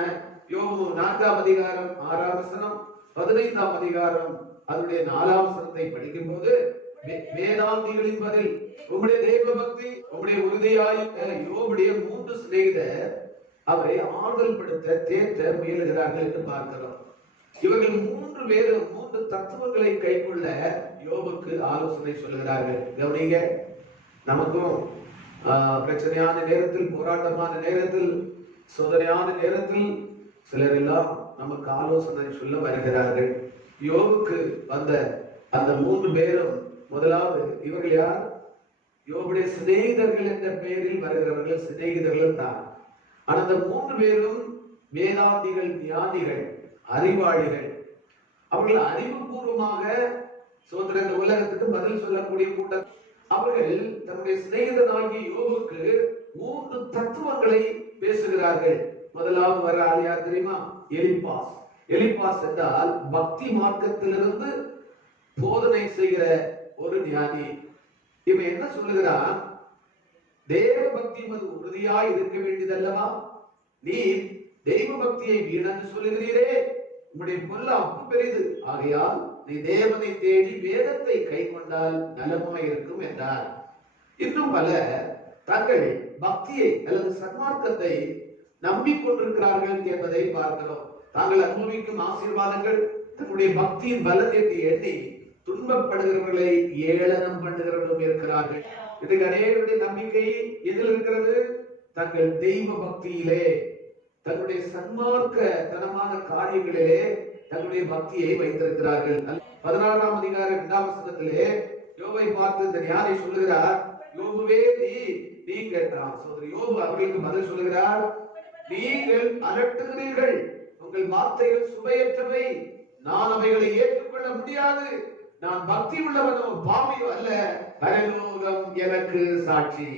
யோபு 4ஆம் அதிகாரம் 6ஆம் வசனம், 15ஆம் அதிகாரம் அதனுடைய 4ஆம் வசனத்தை படிக்கும் போது வேதாந்திகளின் பதில், உங்களுடைய தெய்வ பக்தி, உங்களுடைய உறுதியாய் யோபுடைய 3 சிநேகிதர் அவரை ஆறுதல் படுத்த தேற்ற முயலுகிறார்கள் என்று பார்க்கிறோம். இவர்கள் 3 பேரும் 3 தத்துவங்களை கைக்கொள்ள யோபுக்கு ஆலோசனை சொல்லுகிறார்கள். கவனிங்க, நமக்கும் பிரச்சனையான நேரத்தில், போராட்டமான நேரத்தில், சோதனையான நேரத்தில் சிலர் எல்லாம் நமக்கு ஆலோசனை சொல்ல வருகிறார்கள். யோபுக்கு வந்த அந்த 3 பேரும், முதலாவது இவர்கள் யார்? யோபுடைய சிநேகிதர்கள் என்ற பெயரில் வருகிறவர்கள் சிநேகிதர்கள் தான். ஆனால் அந்த 3 பேரும் வேதாந்திகள், ஞானிகள், அறிவாளிகள். அவர்கள் அறிவுபூர்வமாக சோதர இந்த உலகத்துக்கு பதில் சொல்லக்கூடிய கூட்டம். அவர்கள் தன்னுடைய சிநேகிதனாகிய யோபுக்கு 3 தத்துவங்களை பேசுகிறார்கள். முதலாவது வர ஆள் யார் தெரியுமா? எலிப்பாஸ். எலிப்பாஸ் என்றால் பக்தி மார்க்கத்திலிருந்து போதனை செய்கிற ஒரு ஞானி. இவன் என்ன சொல்லுகிறான்? தேவ பக்தி உறுதியாய் இருக்க வேண்டியதல்லவா? நீ தெய்வ பக்தியை வீணென்று சொல்லுகிறீரே, உம்முடைய பொல்லாப்பு பெரிது. ஆகையால் நீ தேவனை தேடி வேதத்தை கை கொண்டால் நலமாயிருக்கும் என்றார். இன்னும் பல தங்கள் பக்தியை அல்லது சன்மார்க்கத்தை நம்பிக்கொண்டிருக்கிறார்கள் என்பதை பார்க்கிறோம். தாங்கள் அனுபவிக்கும் ஆசீர்வாதங்கள் தன்னுடைய பக்தியின் பலத்தை எண்ணி துன்பப்படுகிறவர்களை ஏளனம் பண்ணுகிறவர்களும் இருக்கிறார்கள். இதுக்கு அநேகருடைய நம்பிக்கை எதில் இருக்கிறது? தங்கள் தெய்வ பக்தியிலே, தன்னுடைய சன்மார்க்க தனமான காரியங்களிலே தன்னுடைய பக்தியை வைத்திருக்கிறார்கள். 16ஆம் அதிகாரம் 2ஆம் வசனத்திலே யோபை பார்த்து இந்த ஞானி சொல்லுகிறார், யோபுவே நீ கேட்டான். சோதரி யோபு அவர்களுக்கு பதில் சொல்லுகிறார், நீங்கள் அலட்டுகிறீர்கள், உங்கள் வார்த்தைகள் சுவையற்றவை, நான் அவைகளை ஏற்றுக்கொள்ள முடியாது. நான் பக்தி உள்ளவனோ பாவியோ அல்ல, பரலோகம் எனக்கு சாட்சி.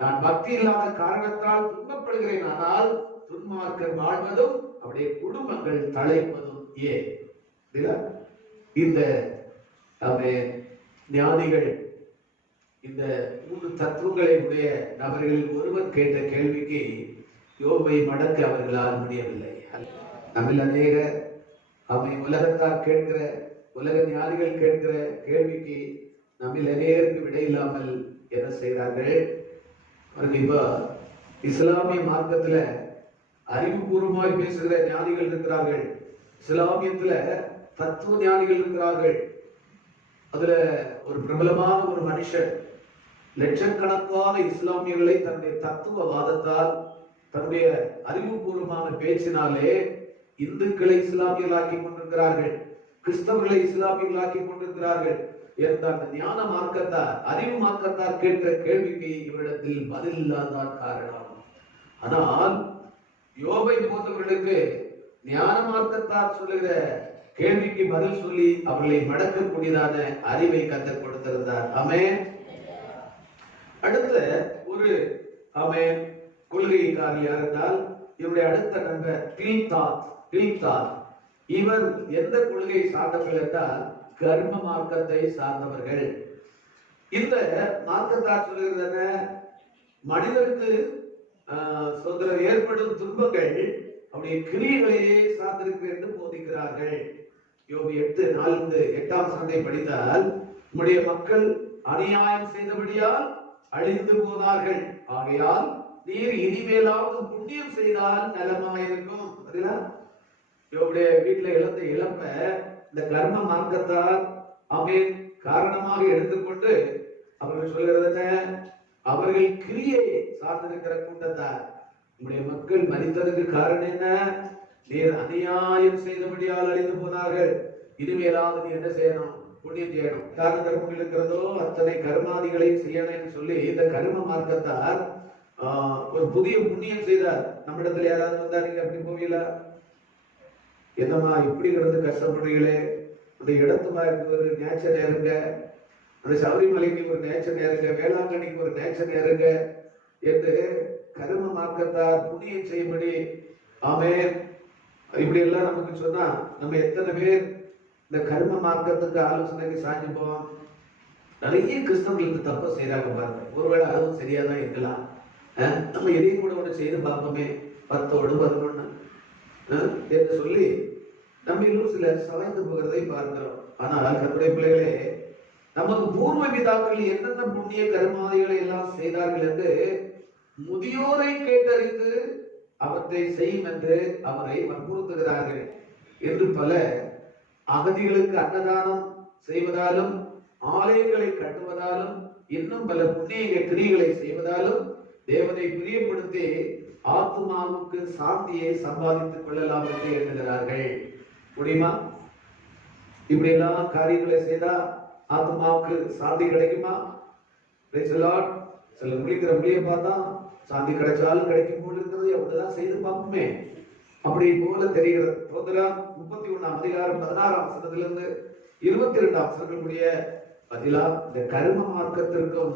நான் பக்தி இல்லாத காரணத்தால் துன்பப்படுகிறேன், ஆனால் துன்மார்க்கர் வாழ்வதும் அவருடைய குடும்பங்கள் தழைப்பதும் ஏன்? இந்த ஞானிகள், இந்த 3 தத்துவங்களை உடைய நபர்களில் ஒருவர் கேட்ட கேள்விக்கு யோபை மடக்க அவர்களால் முடியவில்லை. நம்மில் அநேக உலகத்தார் கேட்கிற, உலக ஞானிகள் கேட்கிற கேள்விக்கு நம்மில் அநேகருக்கு விடை இல்லாமல் என்ன செய்கிறார்கள்? இப்ப இஸ்லாமிய மார்க்கத்துல அறிவுபூர்வமாய் பேசுகிற ஞானிகள் இருக்கிறார்கள். இஸ்லாமியத்துல தத்துவ ஞானிகள் இருக்கிறார்கள். அதுல ஒரு பிரபலமான ஒரு மனுஷன் லட்சக்கணக்கான இஸ்லாமியர்களை தன்னுடைய தத்துவவாதத்தால், தன்னுடைய அறிவுபூர்வமான பேச்சினாலே இந்துக்களை இஸ்லாமியர்களாக்கி கொண்டிருக்கிறார்கள், கிறிஸ்தவர்களை இஸ்லாமியர்களாக்கி கொண்டிருக்கிறார்கள். அந்த ஞான மார்க்கத்தார், அறிவு மார்க்கத்தார் கேட்கிற கேள்விக்கு இவரிடத்தில் பதில் இல்லாதான் காரணம். ஆனால் யோபை போன்றவர்களுக்கு ஞான மார்க்கத்தார் சொல்லுகிற கேள்விக்கு பதில் சொல்லி அவர்களை மடக்கக்கூடியதான அறிவை கற்றுக் கொடுத்திருந்தார். ஆமென். அடுத்த ஒரு கொள்கைக்காரர் யார் என்றால் இவருடைய அடுத்த நண்பர் பில்தாத். இவர் எந்த கொள்கையை சார்ந்தவர்கள் என்றால் கர்ம மார்க்கத்தை சார்ந்தவர்கள். இந்த மார்க்கத்தார் சொல்லுகிறது, மனிதருக்கு ஏற்படும் துன்பங்கள் அவருடைய கிரியைகளையே சார்ந்திருக்கு என்று போதிக்கிறார்கள். யோபு 8:4-8ஆம் வசனத்தை படித்தால், நம்முடைய மக்கள் அநியாயம் செய்தபடியால் அழிந்து போனார்கள், ஆகையால் நீர் இனிமேலாவது புண்ணியம் செய்தால் நலமாயிருக்கும். யோபுடைய வீட்டுல இழந்த இழப்ப இந்த கர்ம மார்க்கத்தால் காரணமாக எடுத்துக்கொண்டு அவர்கள் சொல்கிறது, அவர்கள் கிரியை சார்ந்திருக்கிற கூட்டத்தார், உங்களுடைய மக்கள் மரித்ததுக்கு காரணம் என்ன? நீர் அநியாயம் செய்தபடியால் அழிந்து போனார்கள், இனிமேலாவது நீ என்ன செய்யணும்? புண்ணியம் செய்யணும். தான தர்மங்கள் இருக்கிறதோ அத்தனை கர்மாதிகளையும் செய்யணும்னு சொல்லி இந்த கர்ம மார்க்கத்தார் ஒரு புதிய புண்ணியம் செய்தார். நம்மிடத்துல யாராவது வந்தா நீங்க அப்படி போவீங்களா? என்னம்மா இப்படி கிடந்து கஷ்டப்படுறீங்களே, அந்த இடத்துமா ஒரு நேச்சர் நேருங்க, அந்த சபரிமலைக்கு ஒரு நேச்சர் நேருங்க, வேளாங்கண்ணிக்கு ஒரு நேச்சர் நேருங்க என்று கர்ம மார்க்கத்தார் புண்ணியம் செய்யும்படி ஆமென் இப்படி எல்லாம் நமக்கு சொன்னா நம்ம எத்தனை பேர் இந்த கர்ம மார்க்கத்துக்கு ஆலோசனைக்கு சாஞ்சு போவோம்? நிறைய கிறிஸ்தவர்களுக்கு தப்ப செய்யறாங்க பாருங்க. ஒருவேளை அதுவும் சரியாதான் இருக்கலாம். நம்ம எதையும் கூட ஒண்ணு செய்து பார்ப்போமே, 10ஓடு 11 என்று சொல்லி நம்மளும் சில சளைந்து போகிறதை பார்க்கிறோம். ஆனால் கர்த்தருடைய பிள்ளைகளே, நமக்கு பூர்வ பிதாக்கள் என்னென்ன புண்ணிய கர்மாதிகளை எல்லாம் செய்தார்கள் என்று முதியோரை கேட்டறிந்து அவற்றை செய்யும் என்று அவரை வற்புறுத்துகிறார்கள். என்று பல அகதிகளுக்கு அன்னதானம் செய்வதாலும், ஆலயங்களை கட்டுவதாலும், இன்னும் பல புண்ணிய கிரிகளை செய்வதாலும் தேவனை பிரியப்படுத்தி ஆத்மாவுக்கு சாந்தியை சம்பாதித்துக் கொள்ளலாம் என்று எண்ணுகிறார்கள். முடியுமா? இப்படி எல்லாம் காரியங்களை செய்தா ஆத்மாவுக்கு சாந்தி கிடைக்குமா? சில முடிக்கிற முடிய பார்த்தா சாந்தி கிடைச்சாலும் கிடைக்கும் போல இருக்கிறது. அப்படிதான் செய்து பார்ப்போமே, அப்படி போல தெரிகிறது. 31ஆம் அதிகாரம் 16ஆம் வசனத்திலிருந்து 22ஆம் வசனங்களுடைய பதிலா இந்த கர்ம மார்க்கத்திற்கும்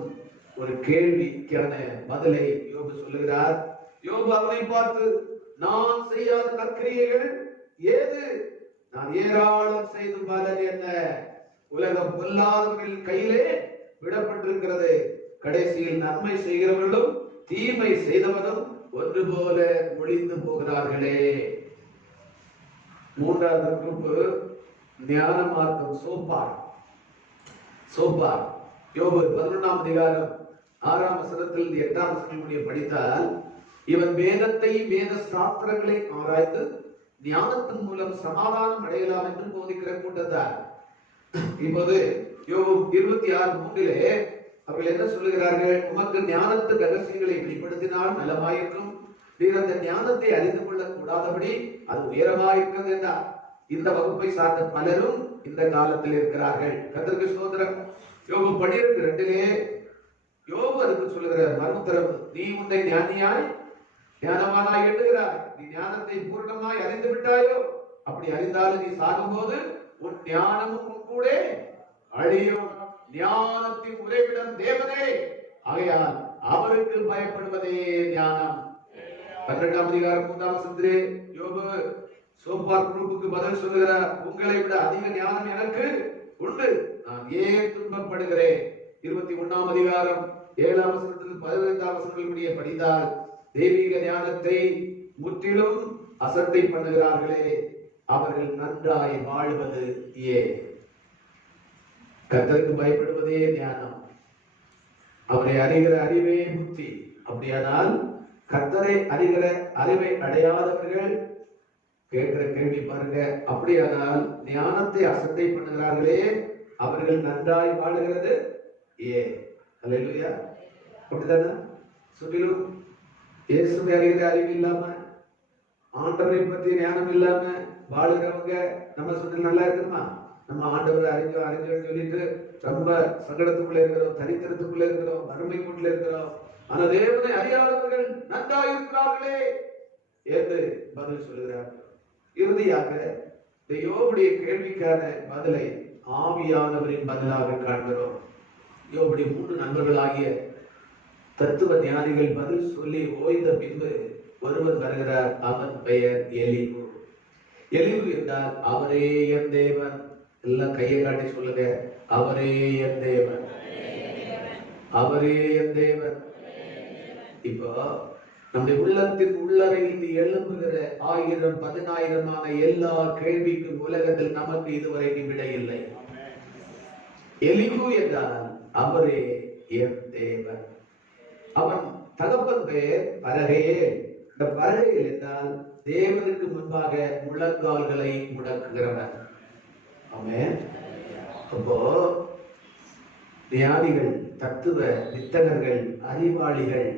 ஒரு கேள்விக்கான பதிலை யோபு சொல்லுகிறார். யோபு அவனை பார்த்து, நான் செய்யாத நற்கிரியைகள் ஏது? நான் ஏராளம் செய்து பலன் என்ன? உலகம் பொல்லாதவர்கள் கையிலே விடப்பட்டிருக்கிறது. கடைசியில் நன்மை செய்கிறவர்களும் தீமை செய்தவனும் ஒன்று போல ஒளிந்து போகிறார்களே. மூன்றாவது குரூப் ஞான மார்க்கம், சோப்பார். யோபு 11ஆம் அதிகாரம் 6ஆம் வசனத்தில் 8ஆம் வசனங்களுடைய படித்தால், இவன் வேதத்தை வேத சாஸ்திரங்களை ஆராய்ந்து ஞானத்தின் மூலம் சமாதானம் அடையலாம் என்று போதிக்கிற கூட்டத்தார். இப்போது யோபு 26:3 அவர்கள் என்ன சொல்லுகிறார்கள்? உமக்கு ஞானத்து ரகசியங்களை வெளிப்படுத்தினால் நலமாயிருக்கும், நீர் அந்த ஞானத்தை அறிந்து கொள்ள கூடாதபடி அது உயரமாயிருக்கிறது என்றார். இந்த வகுப்பை சார்ந்த பலரும் இந்த காலத்தில் இருக்கிறார்கள். கர்த்தருக்கு ஸ்தோத்திரம். யோபு 12:2 யோபு அதுக்கு சொல்லுகிற மறுத்தரம், நீ உன்னை ஞானவானாய் எண்ணுகிறாய், நீ ஞானத்தை பூர்ணமாய் அறிந்து விட்டாயோ? அப்படி அறிந்தாலும் நீ சாகும்போது உன் ஞானமும் உன் கூட அழியும். ஞானத்தின் உறைவிடம் தேவனே, ஆகையால் அவருக்கு பயப்படுவதே ஞானம். 12ஆம் அதிகாரம் 3ஆம் வசனத்திலே யோபு சோப்பார் குரூப்புக்கு பதில் சொல்லுகிறார், உங்களை விட அதிக ஞானம் எனக்கு உண்டு, நான் ஏன் துன்பப்படுகிறேன்? 21ஆம் அதிகாரம் 7ஆம் வசனத்தில் 15ஆம் வசனங்களுடைய படித்தால், தெய்வீக ஞானத்தை முற்றிலும் அசட்டை பண்ணுகிறார்களே, அவர்கள் நன்றாய் வாழ்வது ஏன்? கர்த்தருக்கு பயப்படுவதே ஞானம், அவரை அறிகிற அறிவே புத்தி. அப்படியானால் கர்த்தரை அறிகிற அறிவை அடையாதவர்கள் கேட்கிற கேள்வி பாருங்க. அப்படியானால் ஞானத்தை அசட்டை பண்ணுகிறார்களே, அவர்கள் நன்றாய் வாழுகிறது ஏன்? அல்லேலூயா. அப்படித்தானே? சுற்றிலும் இயேசுவை அறிகிற அறிவு இல்லாம, ஆண்டவரை பற்றி ஞானம் இல்லாம வாழுகிறவங்க நம்ம சுற்றி நல்லா இருக்குமா? நம்ம ஆண்டவரை அறிஞ்சு சொல்லிட்டு ரொம்ப சங்கடத்துக்குள்ள இருக்கிறோம், தரித்திரத்துக்குள்ள இருக்கிறோம், வறுமைக்குள்ள இருக்கிறோம். ஆனா தேவனை அறியாதவர்கள் நன்றாய் இருக்கிறார்களே என்று பதில் சொல்லுகிறார். இறுதியாக இந்த யோபுடைய கேள்விக்கான பதிலை ஆவியானவரின் பதிலாக காண்கிறோம். யோபுடைய 3 நண்பர்களாகிய தத்துவ ஞானிகள் பதில் சொல்லி ஓய்ந்த பின்பு ஒருவர் வருகிறார். அவன் பெயர் எலிவு. எலிவு என்றால் அவரே என் தேவன். எல்லாம் கையை காட்டி சொல்லுங்க, அவரே என் தேவன், அவரே என் தேவன். இப்போ நம்முடைய உள்ளத்தின் உள்ளறையில் எழும்புகிற 1000 10,000 எல்லா கேள்விக்கும் உலகத்தில் நமக்கு இதுவரைக்கும் விடை இல்லை. எலிவு என்றால் அவரே என் தேவன். அவன் தகப்பன் பெயர் பரகேல். இந்த பரகேல் என்றால் தேவனுக்கு முன்பாக முழங்கால்களை முடக்குகிறவன். ஆமென். அப்போ ஞானிகள், தத்துவ வித்தகர்கள், அறிவாளிகள்,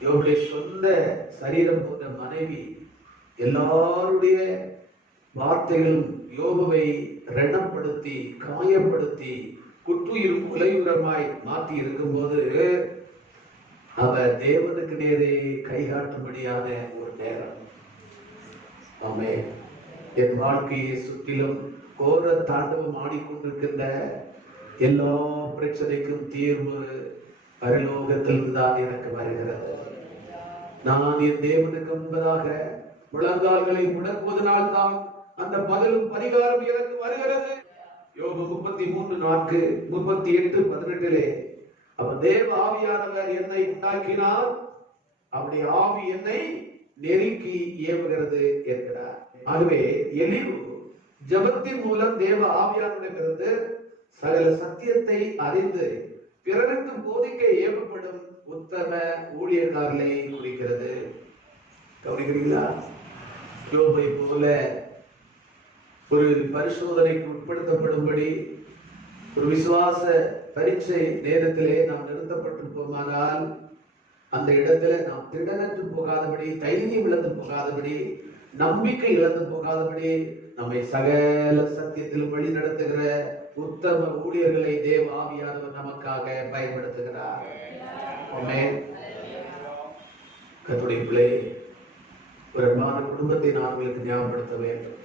யோபுடைய சொந்த சரீரம் போன்ற மனைவி, எல்லாருடைய வார்த்தைகளும் யோபுவை ரணப்படுத்தி காயப்படுத்தி குற்றுயிர் கொலையுரமாய் மாற்றி இருக்கும்போது அவர் தேவனுக்கு நேரே கைகாட்டும்படியான ஒரு நேரம். ஆமே, என் வாழ்க்கையை சுற்றிலும் கோர தாண்டவம் ஆடிக்கொண்டிருக்கின்ற எல்லா பிரச்சனைக்கும் தீர்வு பரலோகத்தில் தான் எனக்கு வருகிறது. நான் என் தேவனுக்கு முன்பதாக முழங்கால்களை முடக்குவதனால் தான் அந்த பதிலும் பரிகாரம் எனக்கு வருகிறது. யோபு 33:4, 38:18 அவர் தேவ ஆவியானவர் என்னை உண்டாக்கினார், அவருடைய ஆவி என்னை நெருக்கி ஏவுகிறது என்கிறார். ஆகவே எலிவு ஜபத்தின் மூலம் தேவ ஆவியானவரிடமிருந்து சகல சத்தியத்தை அறிந்து பிறருக்கு போதிக்க ஏவப்படும் உத்தம ஊழியக்காரர்களை குறிக்கிறது. கவனிக்கிறீங்களா? யோபை போல ஒரு பரிசோதனைக்கு உட்படுத்தப்படும்படி ஒரு விசுவாச பரீட்சை நேரத்திலே நாம் நிறுத்தப்பட்டிருப்போமானால் அந்த இடத்துல நாம் திடனற்று போகாதபடி, தைரியம் இழந்து போகாதபடி, நம்பிக்கை இழந்து போகாதபடி நம்மை சகல சத்தியத்தில் வழி நடத்துகிற உத்தம ஊழியர்களை தேவ ஆவியானவர் நமக்காக பயன்படுத்துகிறார். கர்த்தருடைய பிள்ளை, ஒரு அன்பான குடும்பத்தை நான் உங்களுக்கு ஞாபகப்படுத்த வேண்டும்.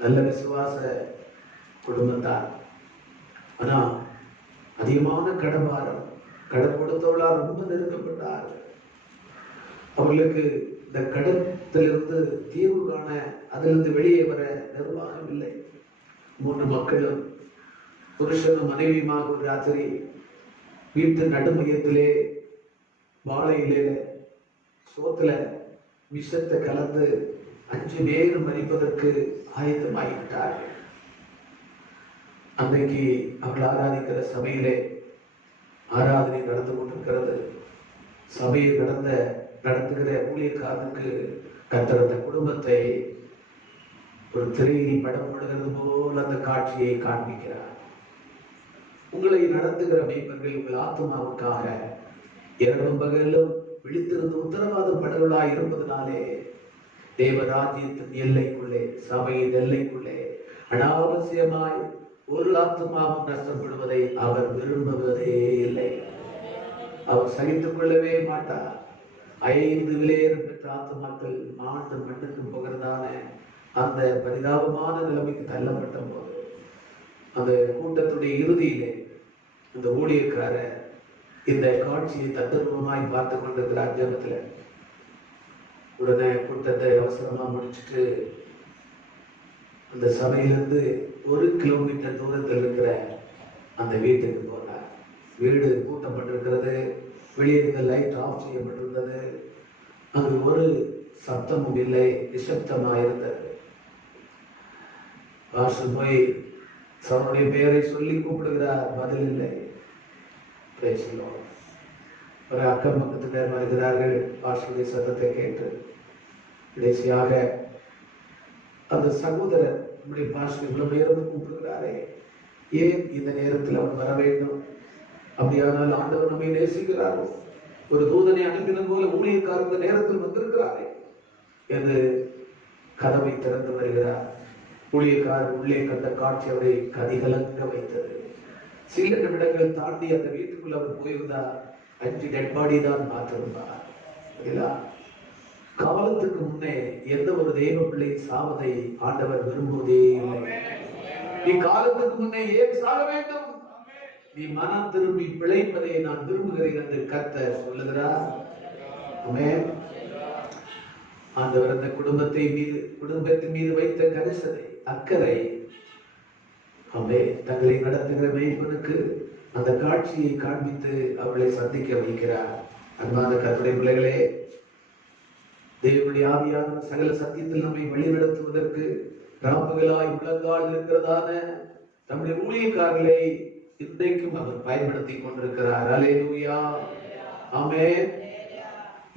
நல்ல விசுவாச குடும்பம்தான். ஆனா அதிகமான கடன்பாரம், கடன் கொடுத்தவர்களால் ரொம்ப நெருக்கப்பட்டார். அவர்களுக்கு இந்த கடத்திலிருந்து தீர்வு காண, அதிலிருந்து வெளியே வர நிர்வாகம் இல்லை. 3 மக்களும் புருஷனும் மனைவியுமாக ஒரு ராத்திரி வீட்டு நடுமையத்திலே வாழையிலே சோத்துல விஷத்தை கலந்து 5 பேர் மறிப்பதற்கு ஆயத்தமாகிவிட்டார்கள். அன்றைக்கு அவர்கள் ஆராதிக்கிற சபையிலே ஆராதனை நடந்து கொண்டிருக்கிறது. சபையை நடத்துகிற ஊழியக்காரனுக்கு கர்த்தர் அந்த குடும்பத்தை ஒரு திரையில் படம் போடுகிறது போல் அந்த காட்சியை காண்பிக்கிறார். உங்களை நடத்துகிற மெய்ப்பர்கள் உங்கள் ஆத்மாவுக்காக இரவும் பகலும் விழித்திருந்து உத்தரவாதம் படுகளாய் இருப்பதனாலே தேவராஜ்யத்தின் எல்லைக்குள்ளே, சபையின் எல்லைக்குள்ளே அனாவசியமாய் ஒரு ஆத்மாவும் நஷ்டப்படுவதை அவர் விரும்புவதே இல்லை. அவர் சகித்துக் கொள்ளவே மாட்டார். 5 விலையேறு பெற்ற ஆத்மாக்கள் மாண்டு மண்ணுக்கு போகிறதான அந்த பரிதாபமான நிலைமைக்கு தள்ளப்பட்ட போது அந்த கூட்டத்துடைய இறுதியிலே இந்த ஊழியக்காரர் இந்த காட்சியை தத்ரூபமாய் பார்த்து கொண்டிருக்கிறார் ஜெபத்துல. உடனே கூட்டத்தை அவசரமா முடிச்சுட்டு அந்த சபையிலிருந்து 1 கிலோமீட்டர் தூரத்தில் இருக்கிற அந்த வீட்டுக்கு போனார். வீடு பூட்டப்பட்டிருக்கிறது, வெளியே இருந்த லைட் ஆஃப் செய்யப்பட்டிருந்தது. அங்கு ஒரு சப்தமும் இல்லை, நிசப்தமாக இருந்தது. பாஸ்டர் போய் அவருடைய பெயரை சொல்லி கூப்பிடுகிறார், பதில் இல்லை. பேசலாம். ஒரு அக்கம் பக்கத்தில் வருகிறார்கள். பாஸ்டருடைய சத்தத்தை கேட்டு கடைசியாக அந்த சகோதரர், நம்முடைய பாஸ்டர் இவ்வளவு நேரம் கூப்பிடுகிறாரே, ஏன் இந்த நேரத்தில் அவர் வர வேண்டும்? அப்படியானால் ஆண்டவர் நம்மை நேசிக்கிறாரோ? ஒரு தூதனை அனுப்பினது போல ஊழியக்காரர் இந்த நேரத்தில் வந்திருக்கிறாரே என்று கதவை திறந்து வருகிறார். ஊழியக்காரர் உள்ளே கண்ட காட்சி அவரை கதிகலங்க வைத்தது. சில நிமிடங்கள் தாண்டி அந்த வீட்டுக்குள்ள அவர் போயிருந்தார். 5 டெட் பாடி தான் பார்த்திருந்தார். காலத்துக்கு முன்னே எந்த ஒரு தெய்வ பிள்ளை சாவதை ஆண்டவர் விரும்புவதே இல்லை. நீ காலத்துக்கு முன்னே ஏன் சாக வேண்டும்? நீ மனம் திரும்பி பிழைப்பதை நான் விரும்புகிறேன் என்று கர்த்தர் சொல்லுகிறார். ஆண்டவர் அந்த குடும்பத்தின் மீது வைத்த கரிசனை, அக்கறை, தங்களை நடத்துகிற மேய்ப்பனுக்கு அந்த காட்சியை காண்பித்து அவளை சந்திக்க வைக்கிறார். அன்பான கர்த்தருடைய பிள்ளைகளே, தேவனுடைய ஆவியான சகல சத்தியத்தில் நம்மை வழிநடத்துவதற்கு ராப்பகலாய் முழங்கால் இருக்கிறதான நம்முடைய ஊழியக்காரர்களை இன்றைக்கும் அவர் பயன்படுத்தி கொண்டிருக்கிறார். அல்லேலூயா, ஆமென்.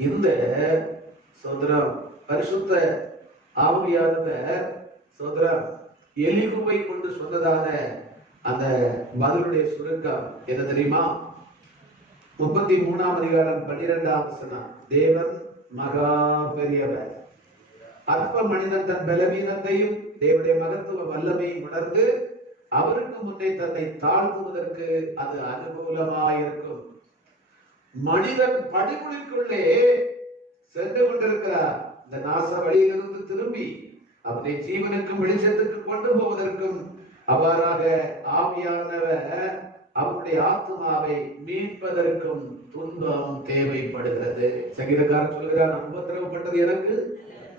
இந்த சோதரம் பரிசுத்த ஆவியானவர் சோதரம் எலிகுவை கொண்டு சொன்னதான அந்த பதிலுடைய சுருக்கம் என்ன தெரியுமா? 33ஆம் அதிகாரம் 12ஆம் வசனம். தேவன் மகா பெரியவர், அற்ப மனிதன் தன் பலவீனத்தையும் தேவனுடைய மகத்துவ வல்லமையும் உணர்ந்து அவருக்கு முன்னே தன்னை தாழ்த்துவதற்கு அது அனுகூலமாயிருக்கும். மனிதன் படுகொலிக்குள்ளே சென்று கொண்டிருக்கிறார். இந்த நாச வழியிலிருந்து திரும்பி அவனை ஜீவனுக்கும் வெளிச்சத்துக்கு கொண்டு போவதற்கும் அவ்வாறாக ஆவியானவர் அவருடைய ஆத்மாவை மீட்பதற்கும் துன்பம் தேவைப்படுகிறது. சங்கீதக்காரன் சொல்கிறார், உபத்திரவப்பட்டது எனக்கு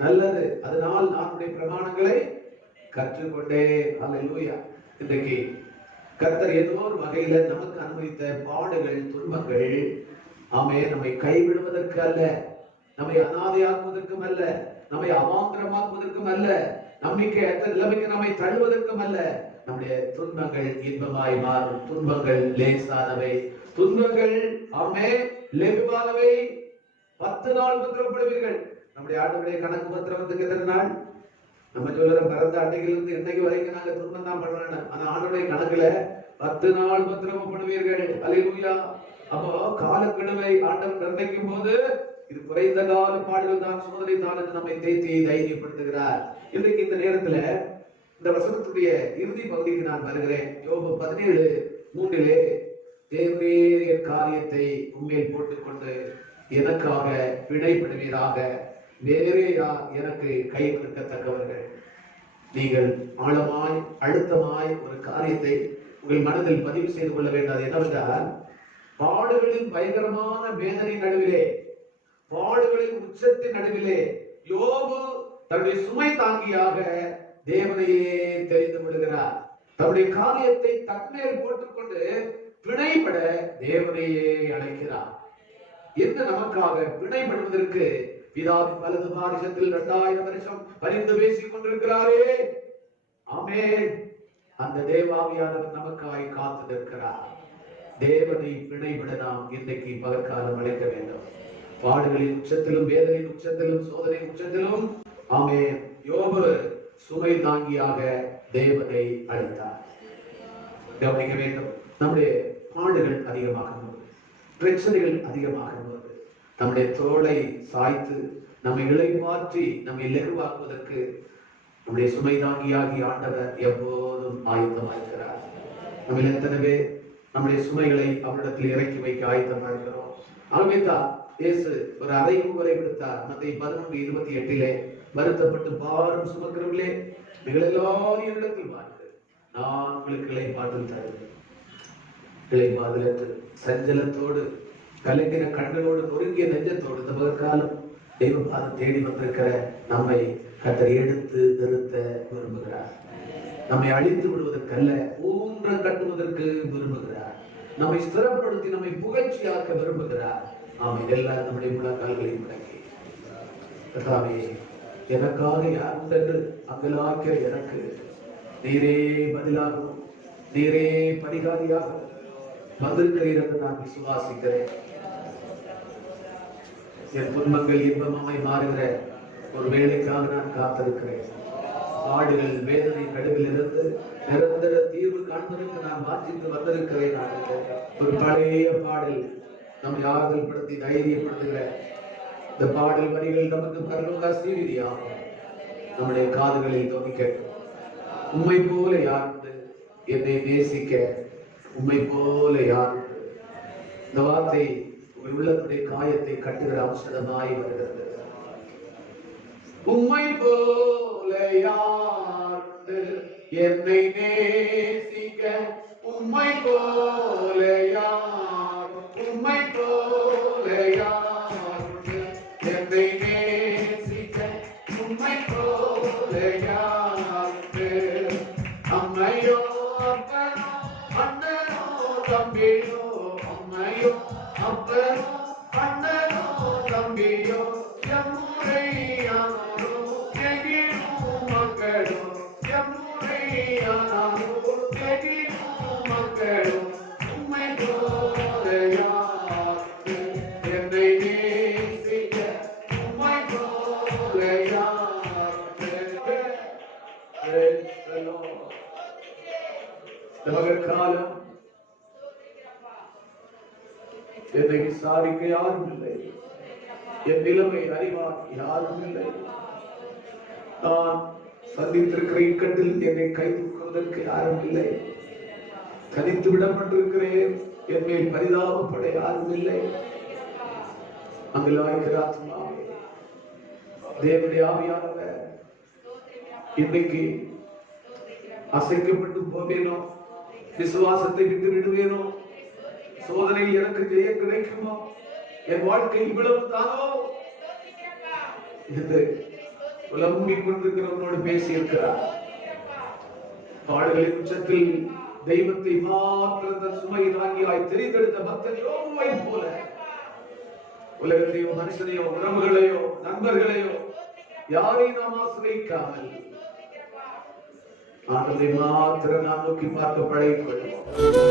நல்லது, அதனால் நான் பிரமாணங்களை கற்றுக்கொண்டே. அல்லேலூயா. இன்றைக்கு கர்த்தர் ஏதோ ஒரு வகையில நமக்கு அனுமதித்த பாடுகள், துன்பங்கள், நம்மை கைவிடுவதற்கு அல்ல, நம்மை அனாதையாக்குவதற்கும் அல்ல, நம்மை அவாந்திரமாக்குவதற்கும் அல்ல, நம்பிக்கையற்ற நிலைமைக்கு நம்மை தள்ளுவதற்கும் அல்ல. நம்முடைய துன்பங்கள் இன்பமாய் மாறும். துன்பங்கள் லேசானவை, துன்பங்கள் லெகுவானவை. 10 நாள் உபத்திரவப்படுவீர்கள். நம்முடைய ஆண்டவருடைய கணக்கு உபத்திரவத்துக்கு எத்தனை நாள்? நம்ம சொல்ற பிறந்த அன்னையிலிருந்து இன்னைக்கு வரைக்கும் நாங்க துன்பம் தான் பண்றோம். ஆனா ஆண்டவருடைய கணக்குல 10 நாள் உபத்திரவப்படுவீர்கள். அல்லேலூயா. அப்போ காலக்கெடுவை ஆண்டவர் நிர்ணயிக்கும் போது இது குறைந்த கால பாடுகள் தான், சோதனை தான் என்று நம்மை தேத்தி தைரியப்படுத்துகிறார். இன்றைக்கு இந்த நேரத்துல இந்த வசனத்துடைய இறுதி பகுதிக்கு நான் வருகிறேன். யோபு 17:3 தேவரே என் காரியத்தை உண்மையில் போட்டுக்கொண்டு எனக்காக பிணைப்படுவீராக, வேறே யார் எனக்கு கை கொடுக்கத்தக்கவர்கள். நீங்கள் ஆழமாய் அழுத்தமாய் ஒரு காரியத்தை உங்கள் மனதில் பதிவு செய்து கொள்ள வேண்டாது. என்னவென்றால், பாடுகளின் பயங்கரமான வேதனை நடுவிலே, பாடுகளின் உச்சத்தின் நடுவிலே யோபு தன்னுடைய சுமை தாங்கியாக தேவனையே தெரிந்து விடுகிறார். தன்னுடைய காரியத்தை தன்மேல் போட்டுக்கொண்டு பிணைப்பட தேவனையே அழைக்கிறார். என்ன நமக்காக பிணைப்படுவதற்கு பிதாவின் வலது பாரிசத்தில் 2000 வருஷம் பரிந்து பேசிக் கொண்டிருக்கிறாரே. ஆமென். அந்த தேவாவியானவர் நமக்காய் காத்து நிற்கிறார். தேவனை பிணைபட நாம் இன்றைக்கு பகற்காலம் அழைக்க வேண்டும். பாடுகளின் உச்சத்திலும், வேதனையின் உச்சத்திலும், சோதனை உச்சத்திலும் ஆமென் யோபு சுமை தாங்கியாக தேவனை அழைத்தார். கவனிக்க வேண்டும். நம்முடைய பாடுகள் அதிகமாகும் போது, பிரச்சனைகள் அதிகமாகும் போது, நம்முடைய தோளை சாய்த்து நம்மை இளைப்பாற்றி நம்மை லெகுவாக்குவதற்கு நம்முடைய சுமை தாங்கியாகி ஆண்டவர் எப்போதும் ஆயத்தமாயிருக்கிறார். நம்ம எத்தனை பேர் நம்முடைய சுமைகளை அவரிடத்தில் இறக்கி வைக்க ஆயத்தமாயிருக்கிறோம்? ஆகவேதான் இயேசு ஒரு அறைகூவலை விடுத்தார். மத்தேயு 11:28 வருத்தப்பட்டு பாரம் சுமக்கிறவர்களே, நீங்கள் எல்லாரும் என்னிடத்தில் வாருங்கள், நான் உங்களுக்கு இளைப்பாறுதல் தருவேன். இளைப்பாறுதலற்று சஞ்சலத்தோடு கலங்கின கண்களோடு நொறுங்கிய நெஞ்சத்தோடு இந்த பகற்காலம் தெய்வ பாதம் தேடி வந்திருக்கிற நம்மை கர்த்தர் எடுத்து நிறுத்த விரும்புகிறார். நம்மை அழித்து விடுவதற்கல்ல, ஊன்றம் கட்டுவதற்கு விரும்புகிறார். நம்மை ஸ்திரப்படுத்தி நம்மை புகழ்ச்சியாக்க விரும்புகிறார். எல்லாரும் நம்முடைய முழங்கால்களையும் முடக்கி, கர்த்தாவே எனக்காக யார் உண்டென்று அங்கலாக்கிற எனக்கு நீரே பதிலாகும், நீரே பரிகாரியாகும் வந்திருக்கிறீர் என்று நான் விசுவாசிக்கிறேன். என் துன்பங்கள் இன்பமாய் மாறுகிற ஒரு வேலைக்காக நான் காத்திருக்கிறேன். பாடுகள் வேதனை நடுவில் இருந்து நிரந்தர தீர்வு காண்பதற்கு நான் வாஞ்சித்து வந்திருக்கிறேன். ஒரு பழைய பாடல் நம்மை ஆறுதல் படுத்தி தைரியப்படுத்துகிற இந்த பாடல் வரிகள் நமக்கு பரலோக ஆசீர்வாதமாகும். நம்முடைய காதுகளில் தொனிக்கட்டும். உம்மை போல யார் என்னை நேசிக்க, உம்மை போல யார்? இந்த வார்த்தை உள்ளத்துடைய காயத்தை கட்டுகிற அவசரமாய் வருகிறது. உம்மை போல யார் என்னை நேசிக்க, உம்மை போல யார், உம்மை போல யார் என்னை நேசிக்க, உம்மை போல யார்? அம்மையோ அப்பனோ அண்ணனோ தம்பியோ, அம்மையோ அப்பனோ அண்ணனோ தம்பியோ, எம்முறையானோ எகிரும் மக்களோ, எம்முறையானோ எகிரும் மக்களோ, உம்மை போல யார் என்னை நேசிக்க, உம்மை போல யார்? காலம் என்னை விசாரிக்க யாரும் இல்லை, என் நிலைமை அறிவார் யாரும் இல்லை. நான் சந்தித்திருக்கிற இக்கட்டில் என்னை கை தூக்குவதற்கு யாரும் இல்லை. தனித்து விடப்பட்டிருக்கிறேன், என் மேல் பரிதாபப்பட யாரும் இல்லை. அங்கலாய்க்கிற ஆத்மாவே, தேவனுடைய ஆவியானவர் இன்னைக்கு அசைக்கப்பட்டு போவேனோ, விசுவாசத்தை விட்டு விடுவேனோ, சோதனையில் எனக்கு ஜெயம் கிடைக்குமோ, என் வாழ்க்கை இவ்வளவு தானோ என்று புலம்பிக் கொண்டிருக்கிறவனோடு பேசியிருக்கிறார். பாடுகளின் உச்சத்தில் தெய்வத்தை மாத்திர சுமை தாங்கியாய் தெரிந்தெடுத்த பக்தன் யோபுவை போல உலகத்தையோ மனுஷனையோ உறவுகளையோ நண்பர்களையோ யாரையும் நாம் ஆசிரியிக்காமல் ஆண்டவரை மாத்திர நாம் நோக்கி பார்க்க பழகிக் கொள்வோம்.